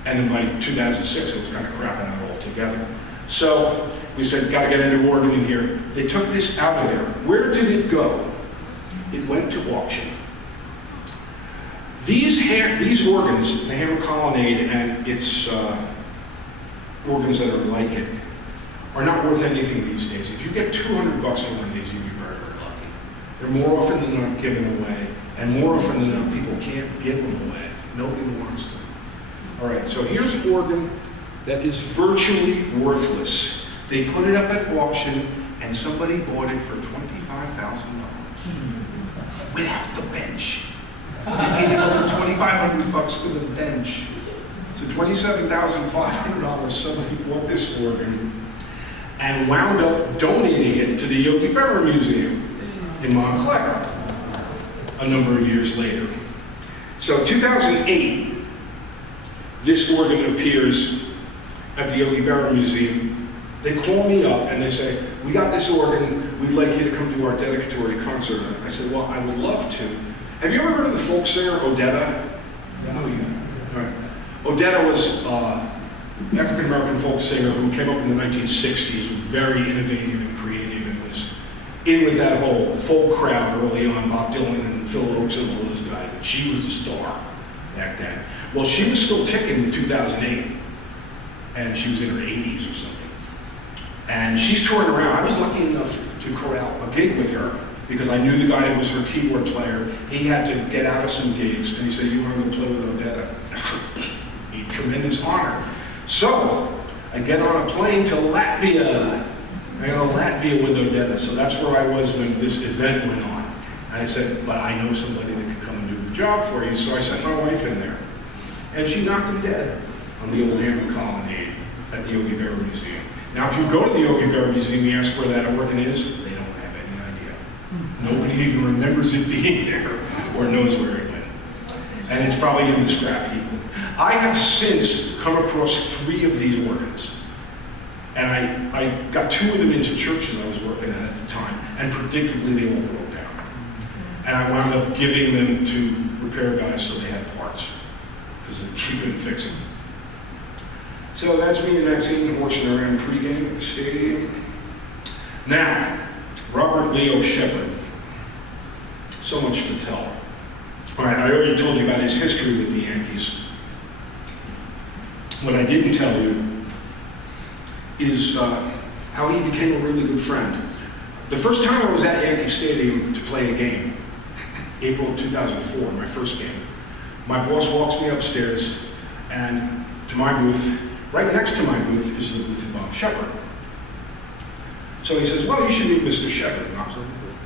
And then by 2006, it was kind of crapping out altogether. So we said, gotta get a new organ in here. They took this out of there. Where did it go? It went to auction. These organs, the Hammond Colonnade and its organs that are like it, are not worth anything these days. If you get $200 for one of these, you'd be very, very lucky. They're more often than not given away, and more often than not, people can't give them away. Nobody wants them. All right, so here's an organ that is virtually worthless. They put it up at auction, and somebody bought it for $25,000 without the bench. They paid it over $2,500 for the bench. So $27,500, somebody bought this organ and wound up donating it to the Yogi Berra Museum in Montclair a number of years later. So 2008, this organ appears at the Yogi Berra Museum. They call me up and they say, we got this organ, we'd like you to come to our dedicatory concert. I said, well, I would love to. Have you ever heard of the folk singer Odetta? Oh, yeah. All right. Odetta was an African-American folk singer who came up in the 1960s, was very innovative and creative, and was in with that whole folk crowd early on, Bob Dylan and Phil Oakes and all those guys. And she was a star back then. Well, she was still ticking in 2008, and she was in her 80s or something. And she's touring around. I was lucky enough to corral a gig with her, because I knew the guy that was her keyboard player. He had to get out of some gigs, and he said, you want to go play with Odetta? A tremendous honor. So, I get on a plane to Latvia. I go to Latvia with Odetta, so that's where I was when this event went on. And I said, but I know somebody that can come and do the job for you, so I sent my wife in there. And she knocked him dead on the old Hammond Colonnade at the Yogi Berra Museum. Now, if you go to the Yogi Berra Museum, you ask where that organ is, they don't have any idea. Nobody even remembers it being there or knows where it went. And it's probably in the scrap heap. I have since come across 3 of these organs. And I got 2 of them into churches I was working at the time, and predictably they all broke down. And I wound up giving them to repair guys so they had parts, because they couldn't fix them. So that's me and Maxine watching around pregame at the stadium. Now, Robert Leo Shepard. So much to tell. All right, I already told you about his history with the Yankees. What I didn't tell you is how he became a really good friend. The first time I was at Yankee Stadium to play a game, April of 2004, my first game, my boss walks me upstairs, and to my booth, right next to my booth is the booth of Bob Shepard. So he says, well, you should meet Mr. Shepard. Knocks on the booth.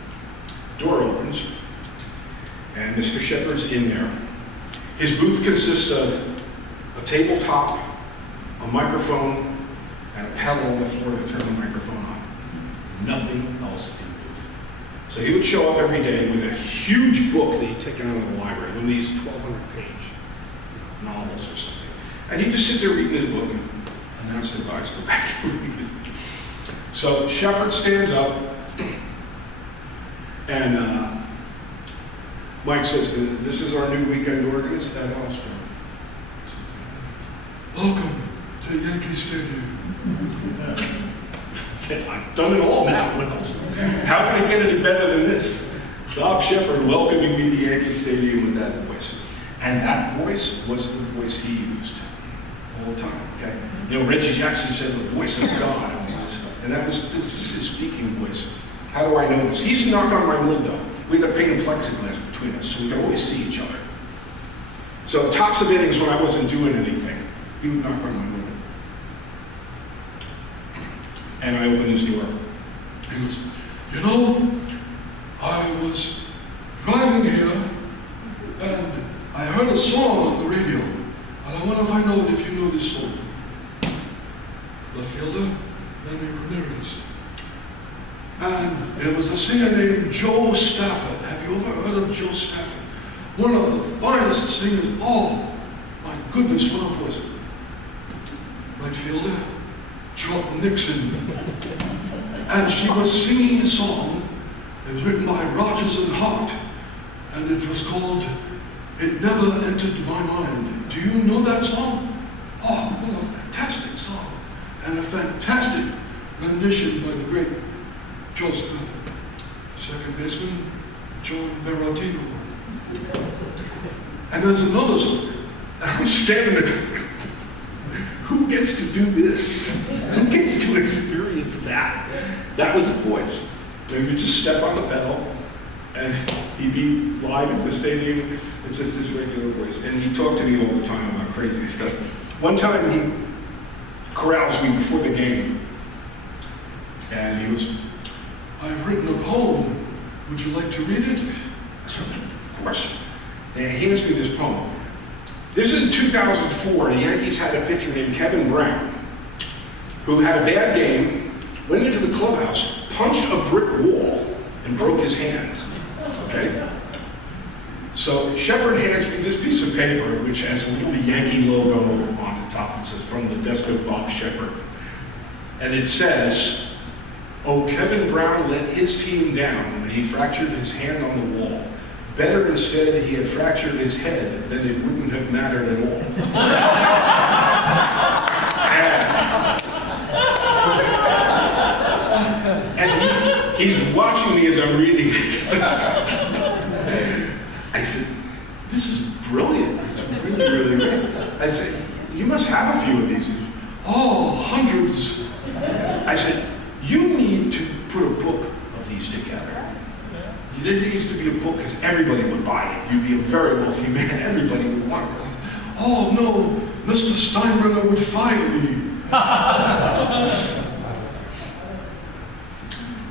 Door opens, and Mr. Shepard's in there. His booth consists of a tabletop, a microphone, and a pedal on the floor to turn the microphone on. Nothing else else in the booth. So he would show up every day with a huge book that he'd taken out of the library, one of these 1,200-page novels or something. And he'd just sit there reading his book and announce their goodbyes, go back to reading his book. So Shepard stands up, and Mike says, "This is our new weekend organist, Ed Alstrom." "Welcome to Yankee Stadium." I've done it all now. What else? How can I get any better than this? Bob Shepard welcoming me to Yankee Stadium with that voice. And that voice was the voice he used all the time. Okay? You know, Reggie Jackson said the voice of God and all that stuff. And this is his speaking voice. How do I know this? He used to knock on my window. We had a pane of plexiglass between us, so we could always see each other. So tops of innings when I wasn't doing anything, he would knock on my window. And I opened his door. He goes, "You know, I was driving here and I heard a song on the radio, and I want to find out if you know this song." Left fielder, Manny Ramirez. And there was a singer named Joe Stafford. Have you ever heard of Joe Stafford? One of the finest singers. Oh, my goodness, what a voice. Right fielder, Trump Nixon. And she was singing a song. It was written by Rodgers and Hart, and it was called "It Never Entered My Mind." Do you know that song? Oh, what a fantastic song. And a fantastic rendition by the great Joe Stafford. Second baseman, John Berardino. And there's another song. I'm standing there. Who gets to do this? Who gets to experience that? That was the voice. And you just step on the pedal, and he'd be live at the stadium with just this regular voice. And he talked to me all the time about crazy stuff. One time he corrals me before the game, and he goes, "I've written a poem. Would you like to read it?" I said, "Of course." And he hands me this poem. This is in 2004. The Yankees had a pitcher named Kevin Brown, who had a bad game, went into the clubhouse, punched a brick wall, and broke his hand. Okay? So Shepard hands me this piece of paper, which has a little Yankee logo on the top. It says, "From the desk of Bob Shepard." And it says, "Oh, Kevin Brown let his team down when he fractured his hand on the wall. Better instead he had fractured his head, then it wouldn't have mattered at all." and he's watching me as I'm reading. I said, "This is brilliant. It's really, really great." I said, "You must have a few of these." "Oh, hundreds." I said, "You need to put a book of these together. There needs to be a book because everybody would buy it. You'd be a very wealthy man. Everybody would want it." "Oh, no, Mr. Steinbrenner would fire me."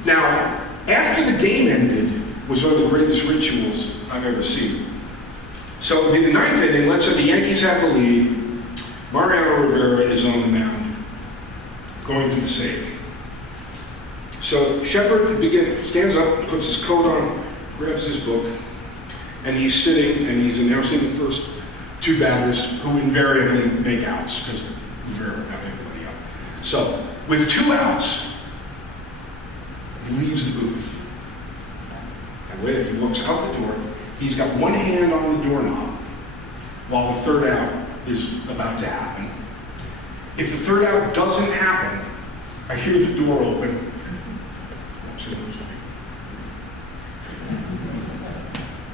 Now, after the game ended, was one of the greatest rituals I've ever seen. So in the ninth inning, let's say the Yankees have the lead. Mariano Rivera is on the mound, going for the save. So Shepard stands up, puts his coat on, grabs his book, and he's sitting and he's announcing the first two batters who invariably make outs because Rivera got everybody out. So with 2 outs, he leaves the booth. And when he looks out the door, he's got one hand on the doorknob while the third out is about to happen. If the third out doesn't happen, I hear the door open.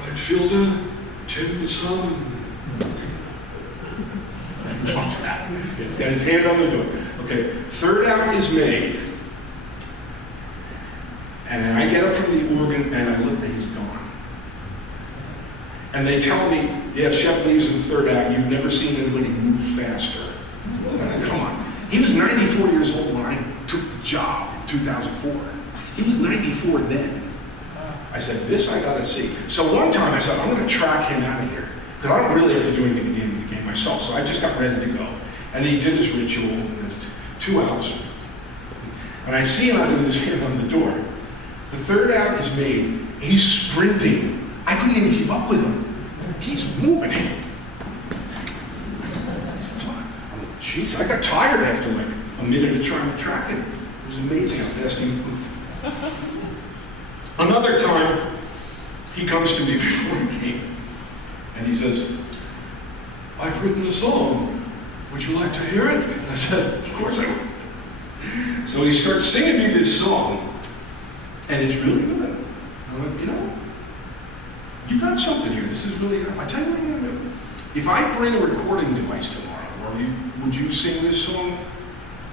Right fielder, Tim Salmon. What's that? He's got his hand on the door. Okay, third out is made. And then I get up from the organ and I look and he's gone. And they tell me, "Yeah, Shep leaves in the third out. You've never seen anybody move faster." Come on. He was 94 years old when I took the job in 2004. He was 94 then. I said, "This I gotta see." So one time I said, "I'm gonna track him out of here, because I don't really have to do anything at the end of the game myself." So I just got ready to go. And he did his ritual, and there's 2 outs. And I see him out with his hand on the door. The third out is made. He's sprinting. I couldn't even keep up with him. He's moving it. Jeez, I got tired after like a minute of trying to track him. It was amazing how fast he moved. Another time, he comes to me before the game, and he says, "I've written a song. Would you like to hear it?" And I said, "Of course I would." So he starts singing me this song, and it's really good. I went, you know, you got something here. This is really good. I tell you what I'm going to do. If I bring a recording device tomorrow, would you sing this song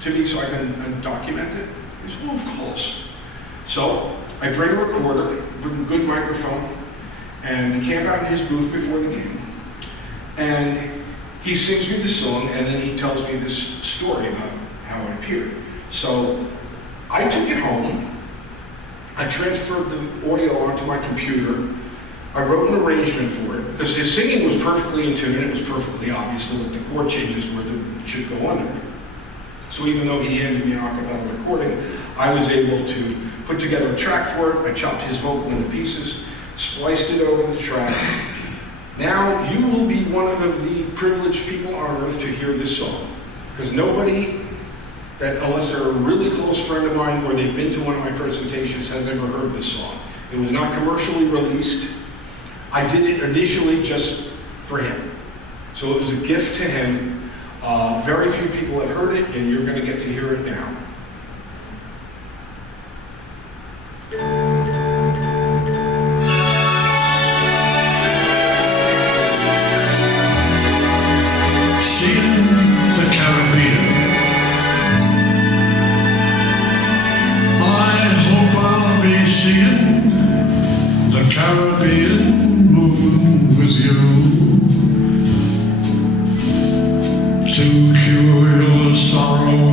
to me so I can document it? He said, "Well, of course." So I bring a recorder, bring a good microphone, and we camp out in his booth before the game. And he sings me the song, and then he tells me this story about how it appeared. So I took it home. I transferred the audio onto my computer. I wrote an arrangement for it, because his singing was perfectly in tune, and it was perfectly obvious that the chord changes where it should go under it. So even though he handed me an acapella recording, I was able to put together a track for it. I chopped his vocal into pieces, spliced it over the track. Now you will be one of the privileged people on earth to hear this song, because nobody that, unless they're a really close friend of mine or they've been to one of my presentations, has ever heard this song. It was not commercially released. I did it initially just for him. So it was a gift to him. Very few people have heard it, and you're going to get to hear it now. Seeing the Caribbean. I hope I'll be seeing the Caribbean moon with you to cure your sorrow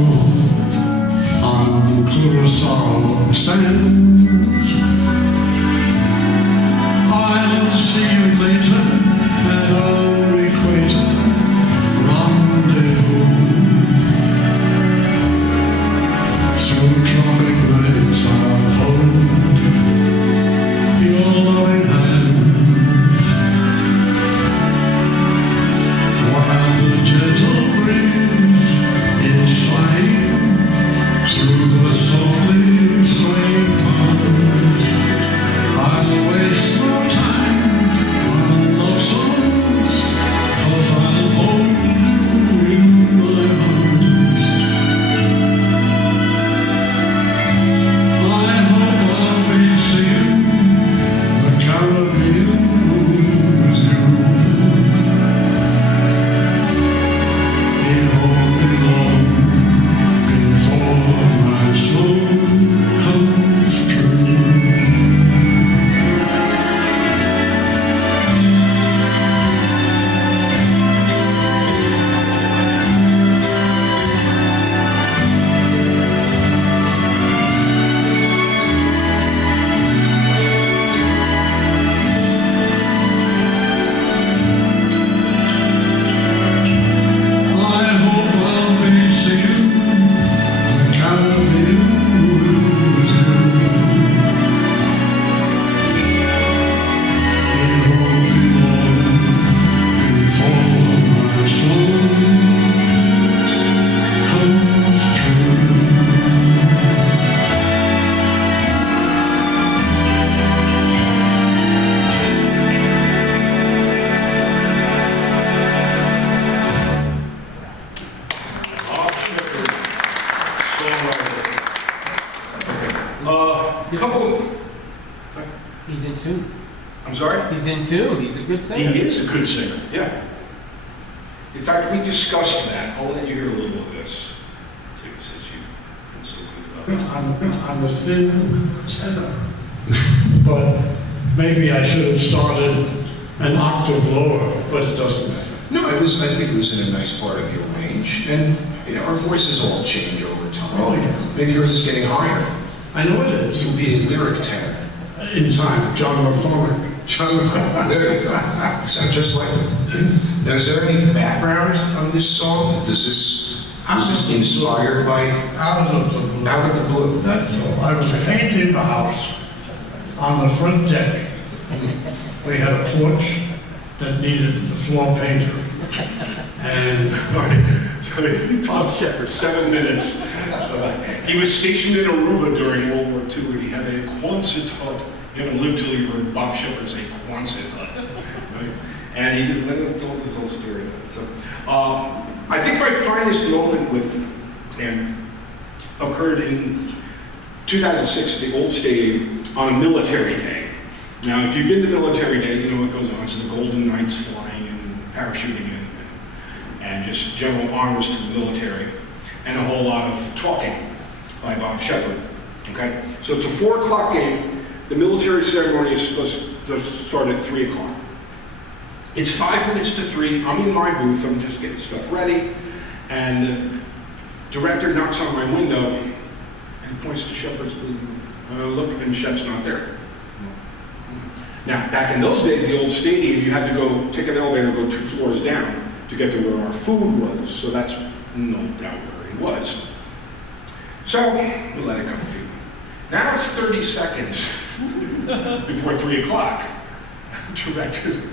on Curacao sands. I'll see you later at our equator rendezvous. Through tropic nights I'll hold your loving hand, while the gentle breeze is sighing through the softly swaying palms. I'll waste no time on love songs, 'cause I'll hold you in my arms. I hope I'll be singing the Caribbean moon with you. It won't be long before my soul comes true. I hope I'll be singing the Caribbean moon with you. It won't be long before my soul comes true. Bob Schiffer, songwriter. Couple. He's in tune. I'm sorry? He's in tune. He's a good singer. He is a good singer, yeah. In fact, we discussed that. I'll let you hear a little of this, since you've been so good about it. I'm a thin tenor, but maybe I should have started an octave lower, but it doesn't matter. No, I think it was in a nice part of your range, and our voices all change over time. Oh, yeah. Maybe yours is getting higher. I know it is. You'll be a lyric tenor. In time, John McCormick. There you go. Sound just like it. Now, is there any background on this song? Was this inspired by Out of the blue. Out of the Blue? That's all. I was painting the house, on the front deck. We had a porch that needed the floor painter. And Bob Shepard, 7 minutes. He was stationed in Aruba during World War II, and he had a Quonset hut. You haven't lived till you've heard Bob Shepard say Quonset hut, right? And he just went and told this whole story. So, I think my finest moment with him occurred in 2006 at the old stadium on a military day. Now, if you've been to military day, you know what goes on. It's the Golden Knights flying and parachuting in, and just general honors to the military, and a whole lot of talking by Bob Shepard. Okay, so it's a 4 o'clock game. The military ceremony is supposed to start at 3 o'clock. It's 5 minutes to 3. I'm in my booth. I'm just getting stuff ready, and the director knocks on my window and points to Shepard's booth. Look, and Shep's not there. Now, back in those days, the old stadium, you had to go take an elevator and go 2 floors down to get to where our food was. So that's no doubt where he was. So we let it go. Now it's 30 seconds before 3 o'clock. Directors.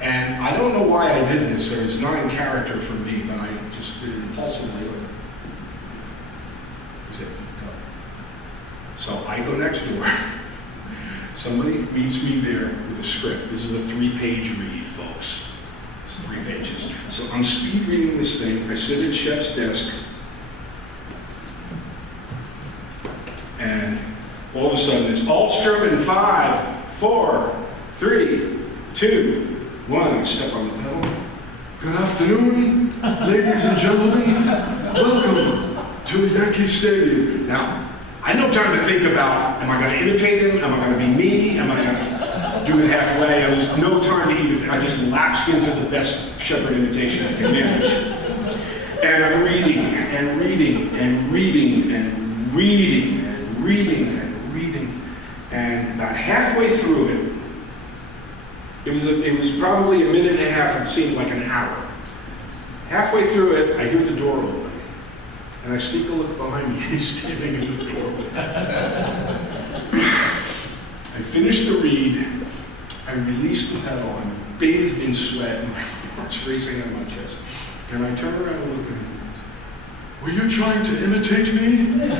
And I don't know why I did this, or it's not in character for me, but I just did it impulsively. Is it? Go. So I go next door. Somebody meets me there with a script. This is a 3-page read, folks. It's 3 pages. So I'm speed reading this thing. I sit at Shep's desk, and all of a sudden it's Alstrom in 5, 4, 3, 2, 1. I step on the pedal. Good afternoon, ladies and gentlemen. Welcome to Yankee Stadium. Now, I had no time to think about, am I going to imitate him? Am I going to be me? Am I going to do it halfway? There was no time to even, I just lapsed into the best Shepard imitation I could manage. And I'm reading and reading and reading and reading and reading and reading. And about halfway through it was probably a minute and a half. It seemed like an hour. Halfway through it, I hear the door open. And I sneak a look behind me. He's standing in the doorway. I finish the read. I release the pedal. I'm bathed in sweat. My heart's racing on my chest. And I turn around and look at him. Were you trying to imitate me?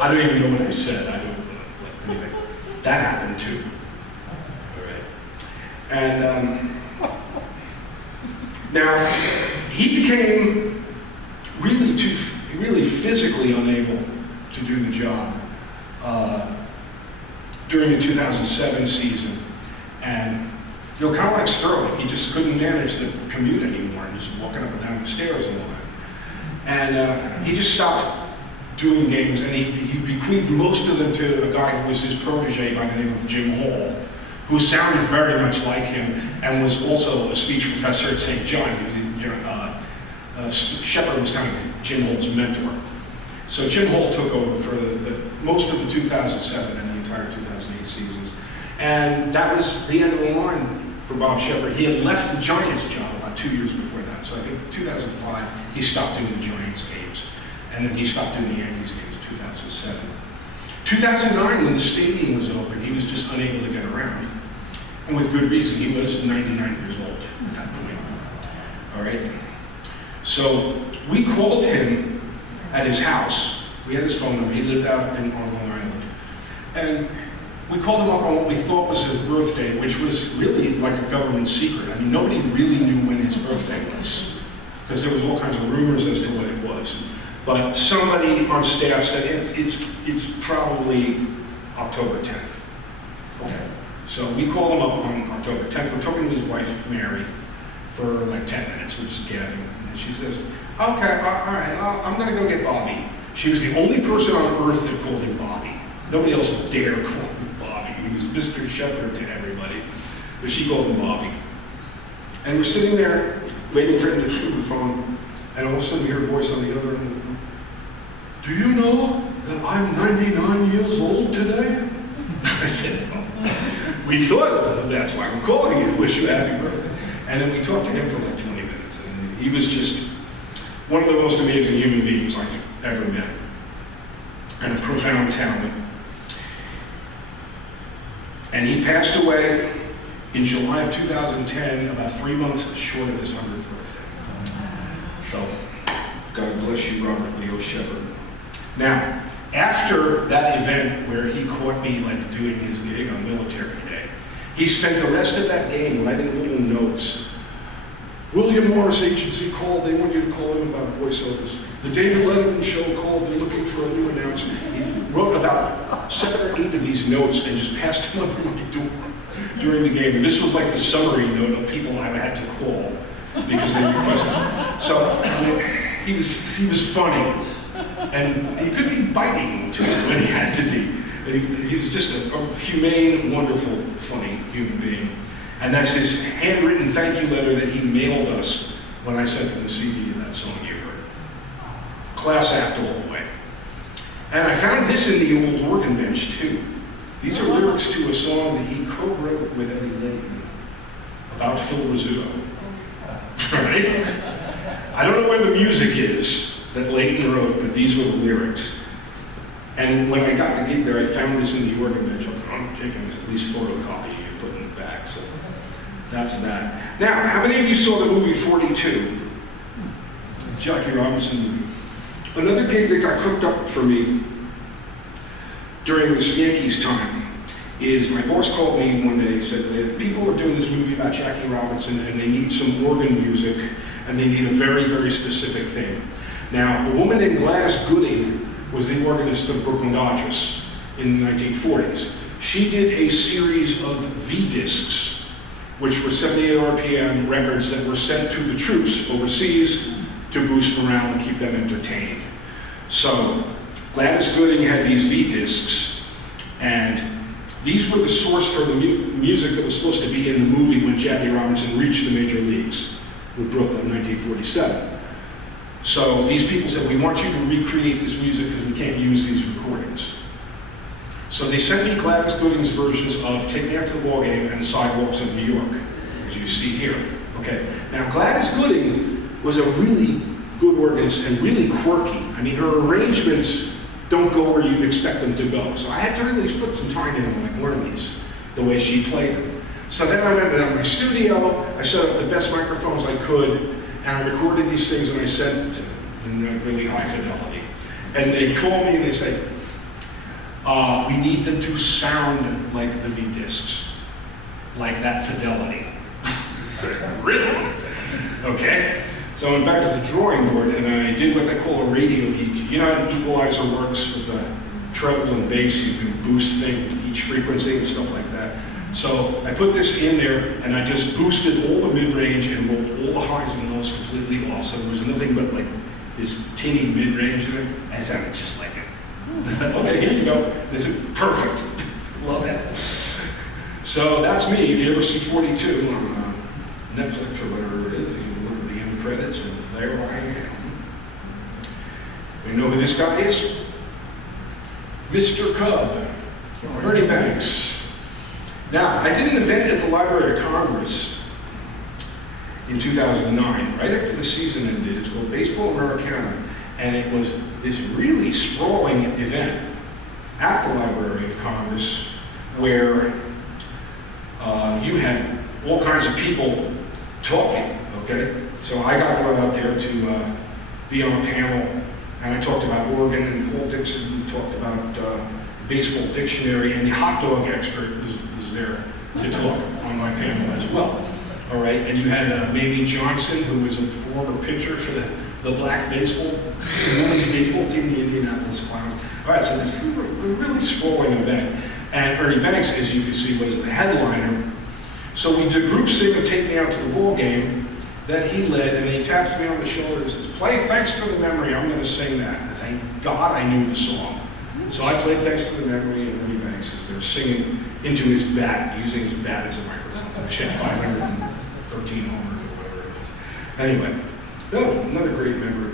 I don't even know what I said. Anyway, that happened too. All right. And now he became really physically unable to do the job during the 2007 season, and kind of like Sterling, he just couldn't manage the commute anymore, and just walking up and down the stairs and all that. And he just stopped doing games, and he bequeathed most of them to a guy who was his protege by the name of Jim Hall, who sounded very much like him and was also a speech professor at St. John. Shepard was kind of Jim Hall's mentor. So Jim Hall took over for most of the 2007 and the entire 2008 seasons. And that was the end of the line for Bob Shepard. He had left the Giants job about 2 years before that. So I think 2005, he stopped doing the Giants games. And then he stopped doing the Yankees games in 2007. 2009, when the stadium was open, he was just unable to get around. And with good reason. He was 99 years old at that point. All right? So we called him at his house. We had his phone number. He lived out on Long Island. And we called him up on what we thought was his birthday, which was really like a government secret. I mean, nobody really knew when his birthday was, because there was all kinds of rumors as to what it was. But somebody on staff said it's probably October 10th. Okay. So we called him up on October 10th. We're talking to his wife, Mary, for like 10 minutes. We're just gabbing. And she says, okay, all right, I'm going to go get Bobby. She was the only person on earth that called him Bobby. Nobody else dared call him Bobby. He was Mr. Shepard to everybody. But she called him Bobby. And we're sitting there waiting for him to shoot the phone. And all of a sudden we hear a voice on the other end of the phone. Do you know that I'm 99 years old today? I said, oh. We thought that's why we're calling you. Wish you a happy birthday. And then we talked to him for like 20 minutes. And he was just one of the most amazing human beings I've ever met, and a profound talent. And he passed away in July of 2010, about 3 months short of his 100th birthday. So, God bless you, Robert Leo Shepard. Now, after that event where he caught me like doing his gig on Military Day, he spent the rest of that game writing little notes. William Morris Agency called, they want you to call him about voiceovers. The David Letterman Show called, they're looking for a new announcer. He wrote about 7 or 8 of these notes and just passed them under my door during the game. And this was like the summary note of people I had to call because they requested. So, I mean, he was funny. And he could be biting too when he had to be. He was just a humane, wonderful, funny human being. And that's his handwritten thank you letter that he mailed us when I sent him the CD of that song you heard. Class act all the way. And I found this in the old organ bench too. These are lyrics to a song that he co-wrote with Eddie Layton about Phil Rizzuto. Right? I don't know where the music is that Layton wrote, but these were the lyrics. And when I got the gig there, I found this in the organ bench. I thought, I'm taking this, at least photocopying it and putting it back. So that's that. Now, how many of you saw the movie 42? Jackie Robinson movie. Another gig that got cooked up for me during this Yankees time is my boss called me one day and said, people are doing this movie about Jackie Robinson and they need some organ music and they need a very, very specific thing. Now, a woman named Gladys Gooding was the organist of Brooklyn Dodgers in the 1940s. She did a series of V-discs, which were 78 RPM records that were sent to the troops overseas to boost morale and keep them entertained. So, Gladys Gooding had these V-discs, and these were the source for the music that was supposed to be in the movie when Jackie Robinson reached the major leagues with Brooklyn in 1947. So these people said, we want you to recreate this music because we can't use these recordings. So they sent me Gladys Gooding's versions of Take Me Out to the Ball Game and Sidewalks of New York, as you see here. Okay. Now Gladys Gooding was a really good organist and really quirky. I mean, her arrangements don't go where you'd expect them to go. So I had to really put some time in and like learn these the way she played them. So then I went to my studio, I set up the best microphones I could, and I recorded these things and I sent it to them in really high fidelity. And they call me and they say, we need them to sound like the V-discs, like that fidelity. Really? Okay. So I went back to the drawing board and I did what they call a radio EQ. You know how an equalizer works with the treble and bass? You can boost things with each frequency and stuff like that. So I put this in there and I just boosted all the mid-range and rolled all the highs and lows completely off. So there was nothing but like this teeny mid-range there. And it sounded just like it. Okay, here you go. This is perfect. Love it. So that's me. If you ever see 42 on Netflix or whatever it is, you can look at the end credits and there I am. You know who this guy is? Mr. Cub, Ernie Banks. Now, I did an event at the Library of Congress in 2009, right after the season ended. It's called Baseball Americana, and it was this really sprawling event at the Library of Congress where you had all kinds of people talking, okay? So I got brought out there to be on a panel, and I talked about organ and politics, and we talked about the baseball dictionary, and the hot dog expert was there to talk on my panel as well. All right, and you had Mamie Johnson, who was a former pitcher for the black baseball, women's baseball team, the Indianapolis Clowns. All right, so this is a really sprawling event. And Ernie Banks, as you can see, was the headliner. So we did group sing of Take Me Out to the Ball Game that he led, and he taps me on the shoulder and says, play Thanks for the Memory, I'm going to sing that. And thank God I knew the song. So I played Thanks for the Memory, and Ernie Banks is there singing into his bat, using his bat as a microphone, which had 513 homers or whatever it is. Anyway, another great memory.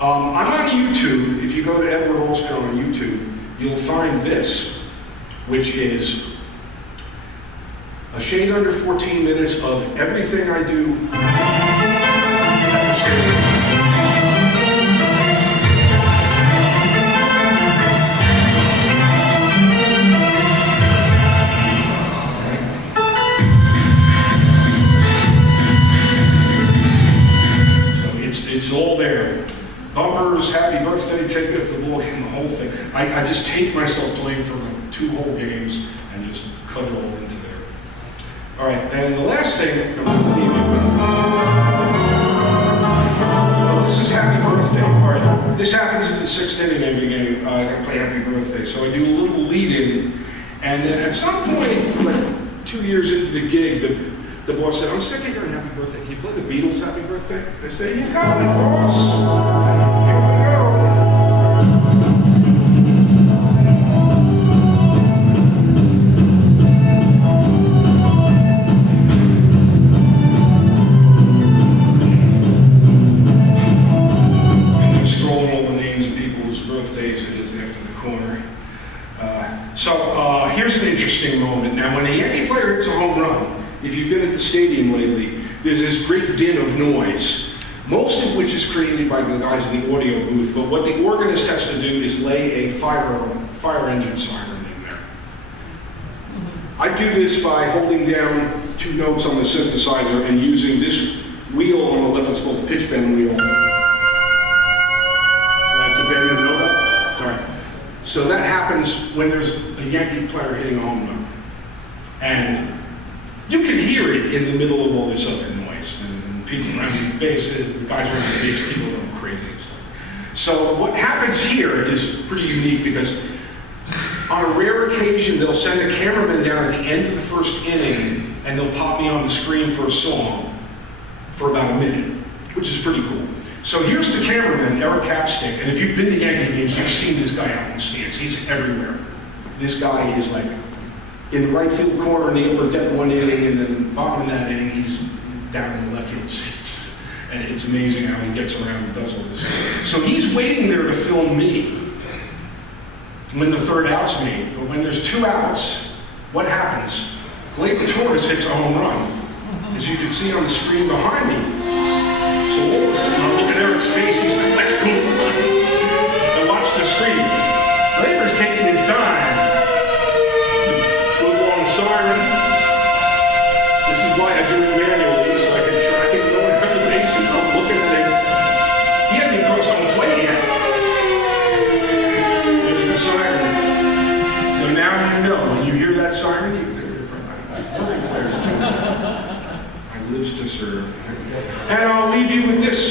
I'm on YouTube. If you go to Ed Alstrom on YouTube, you'll find this, which is a shade under 14 minutes of everything I do at the stage. ball game, the whole thing. I just taped myself playing for like 2 whole games and just cut it all into there. All right, and the last thing I'm going to leave you with. Well, this is Happy Birthday. All right, this happens in the 6th inning every game. I got to play Happy Birthday, so I do a little lead-in, and then at some point, like 2 years into the gig, the boss said, "I'm sick of hearing Happy Birthday. Can you play the Beatles' Happy Birthday?" I said, "You got it, boss. Here we go." And they're scrolling all the names of people's birthdays it is after the corner. So here's an interesting moment. Now, when a Yankee player hits a home run, if you've been at the stadium lately, there's this great din of noise, most of which is created by the guys in the audio booth, but what the organist has to do is lay a fire engine siren in there. I do this by holding down 2 notes on the synthesizer and using this wheel on the left, it's called the pitch bend wheel. To bend the note up? Sorry. So that happens when there's a Yankee player hitting a home run. And you can hear it in the middle of all this other noise. And people running the bases, the guys running the base, people are going crazy and stuff. So what happens here is pretty unique because on a rare occasion, they'll send a cameraman down at the end of the 1st inning and they'll pop me on the screen for a song for about a minute, which is pretty cool. So here's the cameraman, Eric Capstick, and if you've been to Yankee games, you've seen this guy out in the stands. He's everywhere. This guy is like in the right field corner in the upper deck 1 inning, and then bottom of that inning, he's down in the left field seats. And it's amazing how he gets around and does all this. So he's waiting there to film me when the 3rd out's made. But when there's 2 outs, what happens? Gleyber Torres hits a home run, as you can see on the screen behind me. So all of a sudden, I look at Eric's face, he's like, "Let's go." And watch the screen. Gleyber's taking his time. Siren. This is why I do it manually, so I can track it going around the bases. I'm looking at it. He hadn't even crossed on the plate yet. There's the siren. So now you know, when you hear that siren, you're different. Other players do. I lives to serve. And I'll leave you with this.